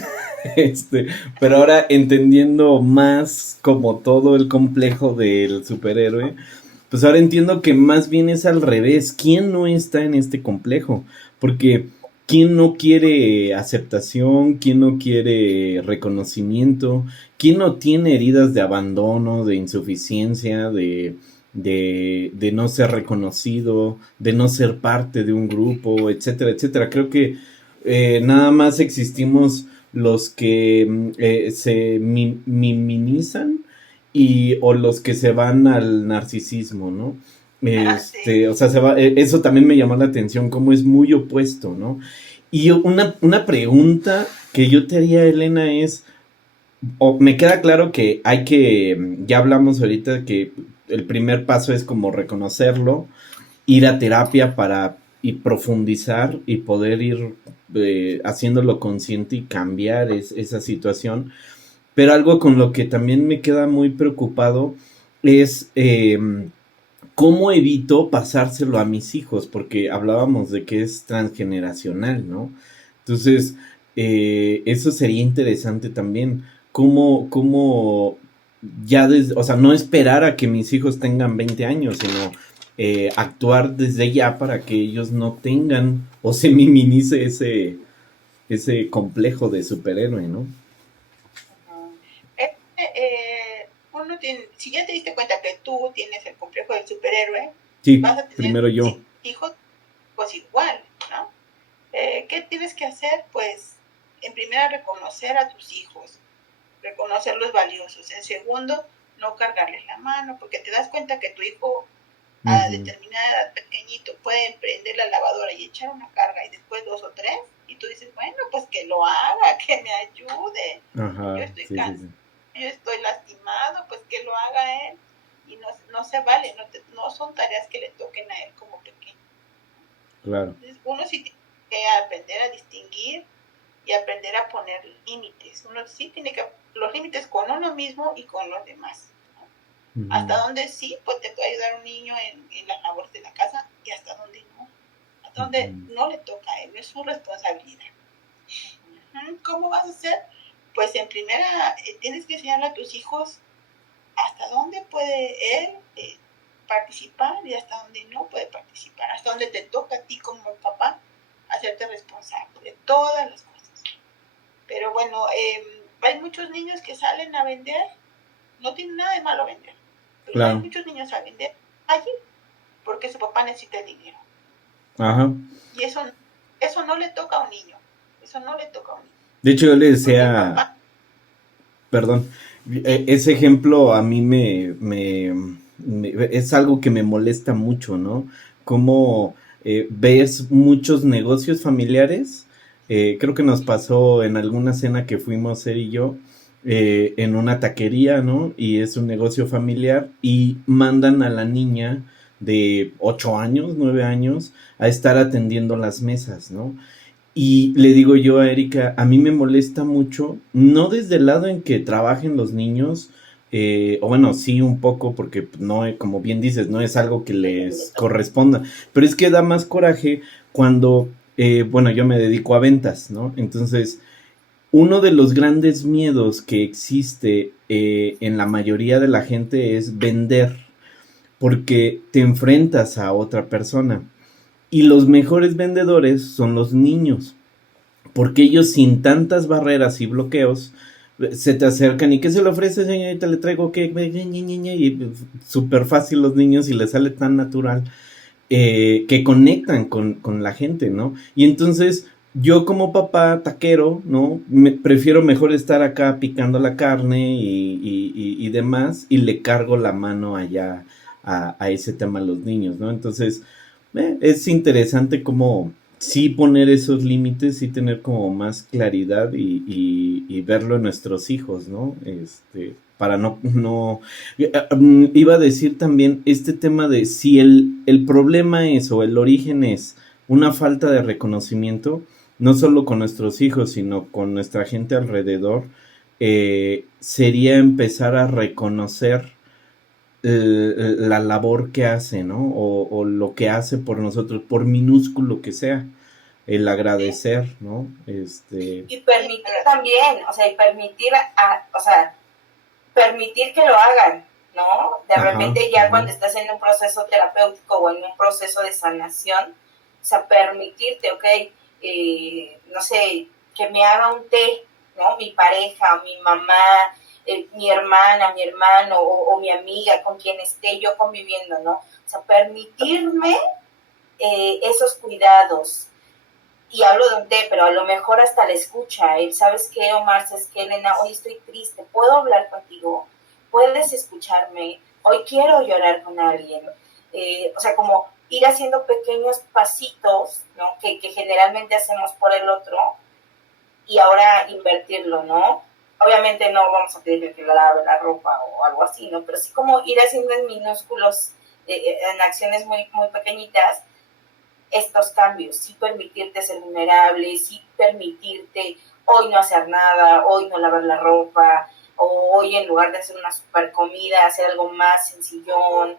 Pero ahora entendiendo más como todo el complejo del superhéroe, pues ahora entiendo que más bien es al revés. ¿Quién no está en este complejo? Porque ¿quién no quiere aceptación? ¿Quién no quiere reconocimiento? ¿Quién no tiene heridas de abandono, de insuficiencia, de no ser reconocido, de no ser parte de un grupo, etcétera, etcétera? Creo que nada más existimos los que se minimizan o los que se van al narcisismo, ¿no? O sea, eso también me llamó la atención, cómo es muy opuesto, ¿no? Y una pregunta que yo te haría, Elena, es, me queda claro que ya hablamos ahorita que el primer paso es como reconocerlo, ir a terapia y profundizar y poder ir haciéndolo consciente y cambiar esa situación. Pero algo con lo que también me queda muy preocupado es cómo evito pasárselo a mis hijos, porque hablábamos de que es transgeneracional, ¿no? Entonces, eso sería interesante también. ¿Cómo ya o sea, no esperar a que mis hijos tengan 20 años, sino actuar desde ya para que ellos no tengan o se minimice ese complejo de superhéroe, ¿no? Uno tiene, si ya te diste cuenta que tú tienes el complejo del superhéroe, sí, vas a tener primero yo. Hijos, pues igual, ¿no? ¿Qué tienes que hacer? Pues, en primera, reconocer a tus hijos, reconocerlos valiosos. En segundo, no cargarles la mano, porque te das cuenta que tu hijo a determinada edad, pequeñito, puede prender la lavadora y echar una carga y después 2 o 3, y tú dices, bueno, pues que lo haga, que me ayude. Ajá, yo estoy cansado, yo estoy lastimado, pues que lo haga él. Y no se vale, no son tareas que le toquen a él como pequeño. Claro. Entonces, uno sí tiene que aprender a distinguir y aprender a poner límites. Uno sí tiene que los límites con uno mismo y con los demás. Uh-huh. Hasta donde sí, pues te puede ayudar un niño en las labores de la casa y hasta donde no. Hasta donde no le toca a él, es su responsabilidad. ¿Cómo vas a hacer? Pues en primera tienes que enseñarle a tus hijos hasta dónde puede él participar y hasta dónde no puede participar, hasta dónde te toca a ti como papá hacerte responsable de todas las cosas. Pero bueno, hay muchos niños que salen a vender, no tiene nada de malo vender, pero claro, hay muchos niños a vender allí porque su papá necesita el dinero. Ajá. Y eso no le toca a un niño, eso no le toca a un niño. De hecho, yo le decía, perdón, ese ejemplo a mí me es algo que me molesta mucho, ¿no? Como ves muchos negocios familiares, creo que nos pasó en alguna cena que fuimos él y yo, en una taquería, ¿no? Y es un negocio familiar y mandan a la niña de 8 años, 9 años, a estar atendiendo las mesas, ¿no? Y le digo yo a Erika, a mí me molesta mucho, no desde el lado en que trabajen los niños, o bueno, sí un poco, porque no, como bien dices, no es algo que les corresponda, pero es que da más coraje cuando, bueno, yo me dedico a ventas, ¿no? Entonces, uno de los grandes miedos que existe en la mayoría de la gente es vender, porque te enfrentas a otra persona. Y los mejores vendedores son los niños, porque ellos sin tantas barreras y bloqueos se te acercan y ¿qué se le ofrece, señorita? Le traigo que y súper fácil los niños y les sale tan natural que conectan con la gente, ¿no? Y entonces yo como papá taquero, ¿no? Prefiero mejor estar acá picando la carne y demás y le cargo la mano allá a ese tema a los niños, ¿no? Entonces es interesante como sí poner esos límites, sí tener como más claridad y verlo en nuestros hijos, ¿no? Para no iba a decir también este tema de si el problema es o el origen es una falta de reconocimiento, no solo con nuestros hijos, sino con nuestra gente alrededor, sería empezar a reconocer la labor que hace, ¿no? O lo que hace por nosotros, por minúsculo que sea, el agradecer, ¿no? Y permitir también, o sea, y permitir, permitir que lo hagan, ¿no? De repente ya cuando estás en un proceso terapéutico o en un proceso de sanación, o sea, permitirte, ok, no sé, que me haga un té, ¿no? Mi pareja, mi mamá, mi hermana, mi hermano o mi amiga con quien esté yo conviviendo, ¿no? O sea, permitirme esos cuidados. Y hablo de un té, pero a lo mejor hasta la escucha. ¿Sabes qué, Omar? ¿Sabes qué, Elena? Hoy estoy triste. ¿Puedo hablar contigo? ¿Puedes escucharme? Hoy quiero llorar con alguien. O sea, como ir haciendo pequeños pasitos, ¿no? Que generalmente hacemos por el otro y ahora invertirlo, ¿no? Obviamente no vamos a pedirle que lave la ropa o algo así, ¿no? Pero sí como ir haciendo en minúsculos, en acciones muy, muy pequeñitas, estos cambios, sí permitirte ser vulnerable, sí permitirte hoy no hacer nada, hoy no lavar la ropa, o hoy en lugar de hacer una super comida, hacer algo más sencillón,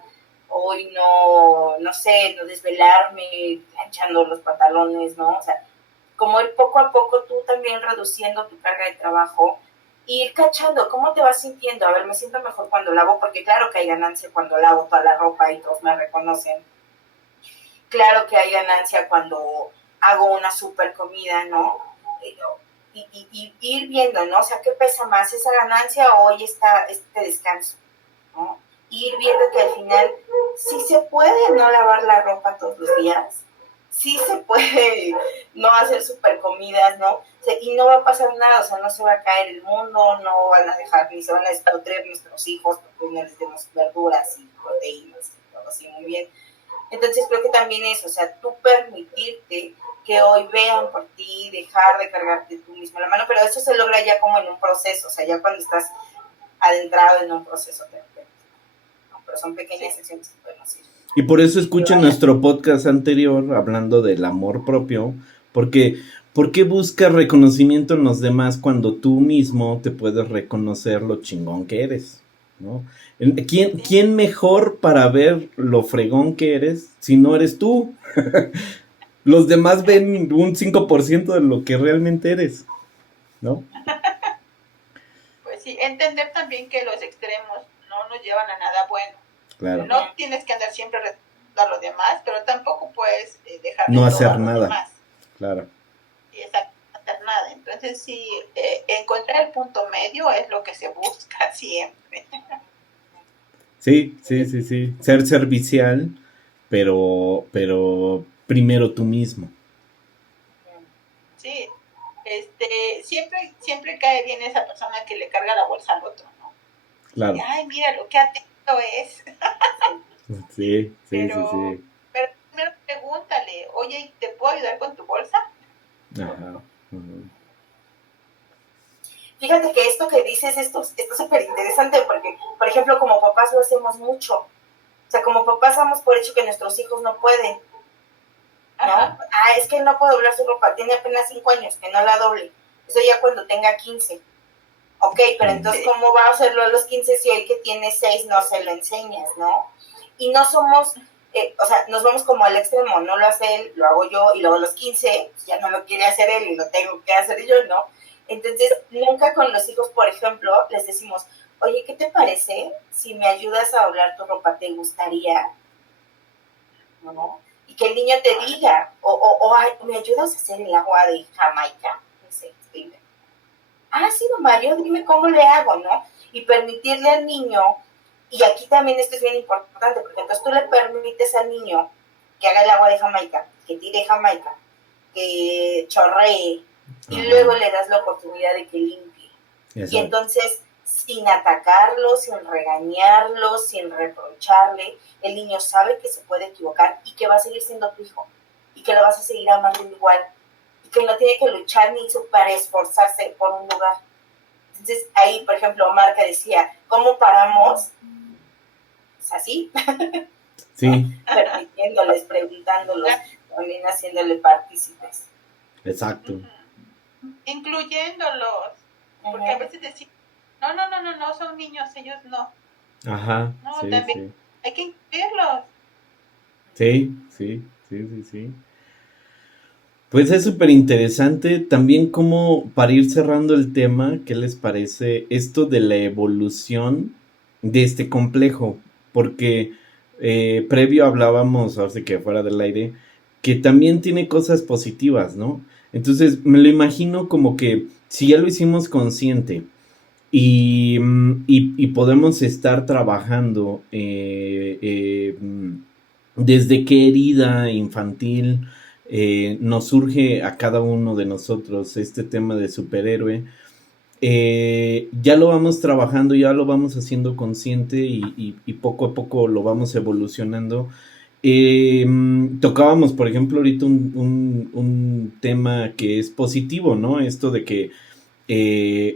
hoy no sé, no desvelarme planchando los pantalones, ¿no? O sea, como ir poco a poco tú también reduciendo tu carga de trabajo, y ir cachando cómo te vas sintiendo. A ver, me siento mejor cuando lavo, porque claro que hay ganancia cuando lavo toda la ropa y todos me reconocen. Claro que hay ganancia cuando hago una super comida, ¿no? Y ir viendo, ¿no? O sea, ¿qué pesa más? ¿Esa ganancia o hoy está este descanso? ¿No? Y ir viendo que al final sí se puede no lavar la ropa todos los días, sí se puede no hacer super comidas, ¿no? O sea, y no va a pasar nada, o sea, no se va a caer el mundo, no van a dejar, ni se van a desnutrir nuestros hijos porque no les demos verduras y proteínas y todo así muy bien. Entonces creo que también eso, o sea, tú permitirte que hoy vean por ti, dejar de cargarte tú mismo la mano, pero eso se logra ya como en un proceso, o sea, ya cuando estás adentrado en un proceso terapéutico, ¿no? Pero son pequeñas acciones que pueden hacer. Y por eso escuchen nuestro podcast anterior hablando del amor propio, porque ¿por qué buscas reconocimiento en los demás cuando tú mismo te puedes reconocer lo chingón que eres? ¿No? ¿Quién mejor para ver lo fregón que eres si no eres tú? Los demás ven un 5% de lo que realmente eres, ¿no? Pues sí, entender también que los extremos no nos llevan a nada bueno. Claro. No tienes que andar siempre respetando a los demás, pero tampoco puedes dejar de No todo hacer a los nada. demás. Claro. Y exacto, no hacer nada. Entonces sí, encontrar el punto medio es lo que se busca siempre. Sí. Ser servicial, pero primero tú mismo. Sí, siempre cae bien esa persona que le carga la bolsa al otro, ¿no? Claro. Y, ay, mira lo que atento es. Sí. Pero primero pregúntale, oye, ¿te puedo ayudar con tu bolsa? Ajá. Fíjate que esto que dices, esto es súper interesante porque, por ejemplo, como papás lo hacemos mucho. O sea, como papás damos por hecho que nuestros hijos no pueden, ¿no? Ajá. Es que no puedo doblar su ropa, tiene apenas 5 años, que no la doble. Eso ya cuando tenga 15. Ok, pero entonces, ¿cómo va a hacerlo a los 15 si hoy que tiene 6 no se lo enseñas, ¿no? Y no somos, o sea, nos vamos como al extremo, no lo hace él, lo hago yo, y luego a los 15 pues ya no lo quiere hacer él y lo tengo que hacer yo, ¿no? Entonces, nunca con los hijos, por ejemplo, les decimos, oye, ¿qué te parece si me ayudas a doblar tu ropa? ¿Te gustaría? ¿No? Y que el niño te diga, ¿me ayudas a hacer el agua de Jamaica? No sé, dime. Sí, mamá, yo dime cómo le hago, ¿no? Y permitirle al niño, y aquí también esto es bien importante, porque entonces tú le permites al niño que haga el agua de Jamaica, que tire Jamaica, que chorree, y luego le das la oportunidad de que limpie. Exacto. Y entonces, sin atacarlo, sin regañarlo, sin reprocharle, el niño sabe que se puede equivocar y que va a seguir siendo tu hijo, y que lo vas a seguir amando igual, y que no tiene que luchar ni para esforzarse por un lugar. Entonces, ahí, por ejemplo, Omar que decía, ¿cómo paramos? Pues así. Sí. ¿No? Permitiéndoles, preguntándolos, también haciéndole partícipes. Exacto. Incluyéndolos. Porque a veces decimos, no, son niños, ellos no. Ajá. No, sí, también hay que incluirlos. Sí. Pues es súper interesante también como para ir cerrando el tema, ¿qué les parece esto de la evolución de este complejo? Porque previo hablábamos, ahora sí que fuera del aire, que también tiene cosas positivas, ¿no? Entonces me lo imagino como que si ya lo hicimos consciente y podemos estar trabajando desde qué herida infantil nos surge a cada uno de nosotros este tema de superhéroe, ya lo vamos trabajando, ya lo vamos haciendo consciente y poco a poco lo vamos evolucionando. Tocábamos, por ejemplo, ahorita un tema que es positivo, ¿no? Esto de que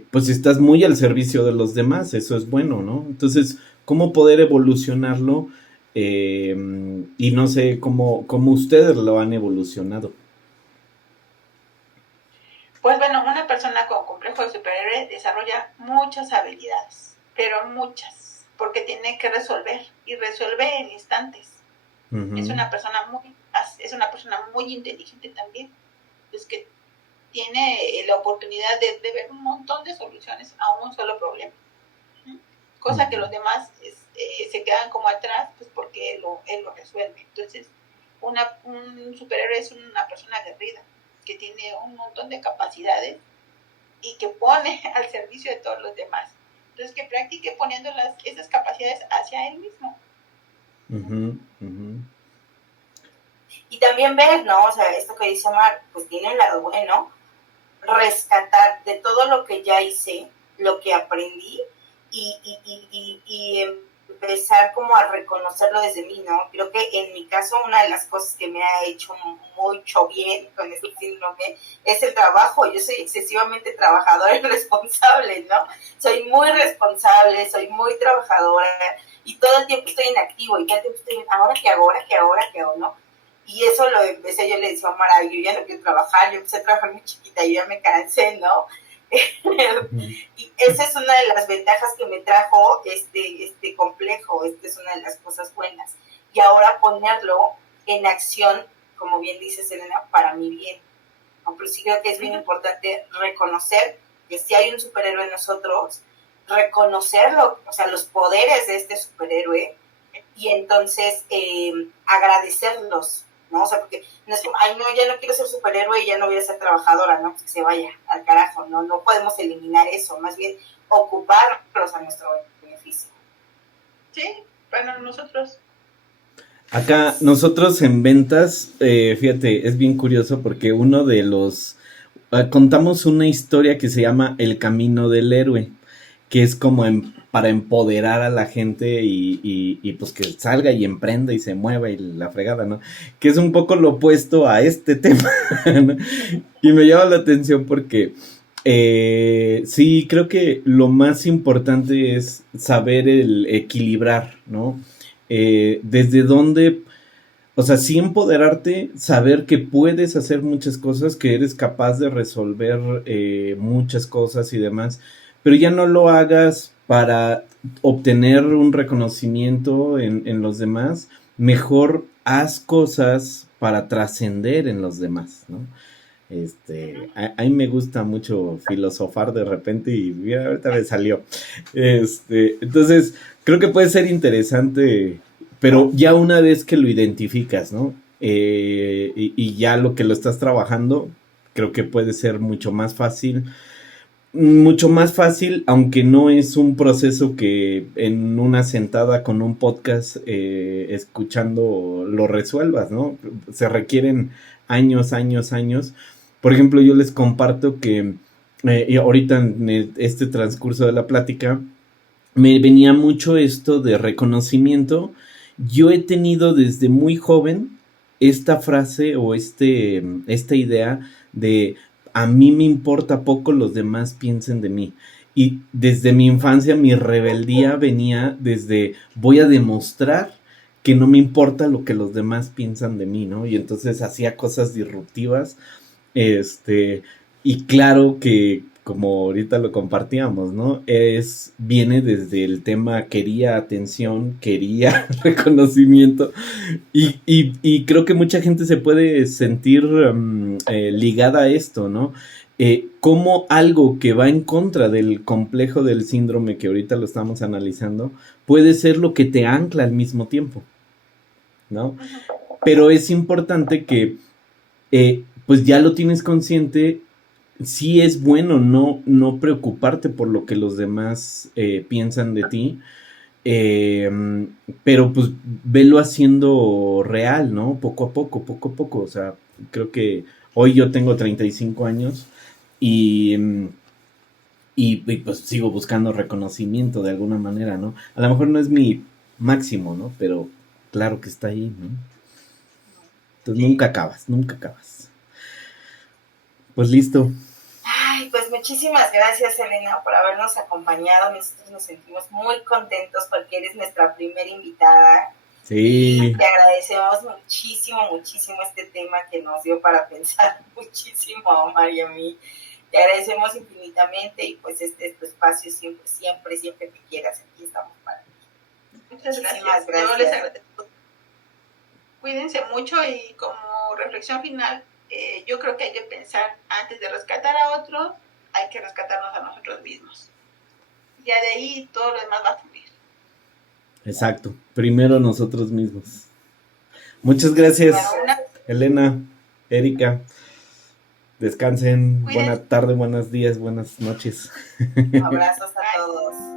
pues estás muy al servicio de los demás, eso es bueno, ¿no? Entonces, ¿cómo poder evolucionarlo? Y no sé cómo ustedes lo han evolucionado. Pues bueno, una persona con complejo de superhéroe desarrolla muchas habilidades, pero muchas, porque tiene que resolver y resuelve en instantes. Uh-huh. Es una persona muy inteligente también, es que tiene la oportunidad de ver un montón de soluciones a un solo problema, cosa que los demás se quedan como atrás, pues porque él lo resuelve. Entonces, un superhéroe es una persona aguerrida, que tiene un montón de capacidades y que pone al servicio de todos los demás. Entonces, que practique poniendo esas capacidades hacia él mismo. Uh-huh, uh-huh. Y también ver, ¿no? O sea, esto que dice Omar, pues tiene un lado bueno, rescatar de todo lo que ya hice, lo que aprendí y empezar como a reconocerlo desde mí, ¿no? Creo que en mi caso una de las cosas que me ha hecho mucho bien con este síndrome es el trabajo. Yo soy excesivamente trabajadora y responsable, ¿no? Soy muy responsable, soy muy trabajadora y todo el tiempo estoy en activo y todo el tiempo estoy en ahora qué hago, ¿no? Y eso lo empecé, yo le decía a Mara, yo ya no quiero trabajar, yo empecé a trabajar muy chiquita y ya me cansé, ¿no? Y esa es una de las ventajas que me trajo este complejo, es una de las cosas buenas. Y ahora ponerlo en acción, como bien dice Selena, para mi bien. ¿No? Pero sí creo que es bien importante reconocer que si hay un superhéroe en nosotros, reconocerlo, o sea, los poderes de este superhéroe, y entonces agradecerlos, ¿no? O sea, porque no es como, ay, no, ya no quiero ser superhéroe y ya no voy a ser trabajadora, ¿no? Que se vaya al carajo, ¿no? No podemos eliminar eso, más bien ocuparlos a nuestro beneficio. Sí, para nosotros. Acá nosotros en ventas, fíjate, es bien curioso porque uno de los... contamos una historia que se llama El Camino del Héroe, que es como para empoderar a la gente y pues que salga y emprenda y se mueva y la fregada, ¿no? Que es un poco lo opuesto a este tema, ¿no? Y me llama la atención porque sí, creo que lo más importante es saber el equilibrar, ¿no? Desde dónde, o sea, sí empoderarte, saber que puedes hacer muchas cosas, que eres capaz de resolver muchas cosas y demás, pero ya no lo hagas para obtener un reconocimiento en los demás, mejor haz cosas para trascender en los demás, ¿no? A mí me gusta mucho filosofar de repente y mira, ahorita me salió. Entonces, creo que puede ser interesante, pero ya una vez que lo identificas, ¿no? Y ya lo que lo estás trabajando, creo que puede ser mucho más fácil, aunque no es un proceso que en una sentada con un podcast escuchando lo resuelvas, ¿no? Se requieren años. Por ejemplo, yo les comparto que y ahorita en este transcurso de la plática me venía mucho esto de reconocimiento. Yo he tenido desde muy joven esta frase o esta idea de a mí me importa poco los demás piensen de mí. Y desde mi infancia mi rebeldía venía desde voy a demostrar que no me importa lo que los demás piensan de mí, ¿no? Y entonces hacía cosas disruptivas. Y claro que, como ahorita lo compartíamos, ¿no? Viene desde el tema quería atención, quería reconocimiento, y creo que mucha gente se puede sentir ligada a esto, ¿no? Como algo que va en contra del complejo del síndrome que ahorita lo estamos analizando, puede ser lo que te ancla al mismo tiempo, ¿no? Pero es importante que pues ya lo tienes consciente. Sí es bueno no preocuparte por lo que los demás piensan de ti, pero pues velo haciendo real, ¿no? Poco a poco. O sea, creo que hoy yo tengo 35 años y pues sigo buscando reconocimiento de alguna manera, ¿no? A lo mejor no es mi máximo, ¿no? Pero claro que está ahí, ¿no? Entonces nunca acabas. Pues listo. Ay, pues muchísimas gracias, Elena, por habernos acompañado. Nosotros nos sentimos muy contentos porque eres nuestra primera invitada. Sí. Y te agradecemos muchísimo este tema que nos dio para pensar muchísimo a Omar y a mí. Te agradecemos infinitamente y pues este es tu espacio siempre que quieras. Aquí estamos para ti. Muchas gracias. Yo les agradezco. Cuídense mucho y como reflexión final, yo creo que hay que pensar antes de rescatar a otros, hay que rescatarnos a nosotros mismos. Ya de ahí todo lo demás va a fluir. Exacto. Primero nosotros mismos. Muchas gracias, Elena, Erika. Descansen. Cuídense. Buena tarde, buenos días, buenas noches. Abrazos a todos.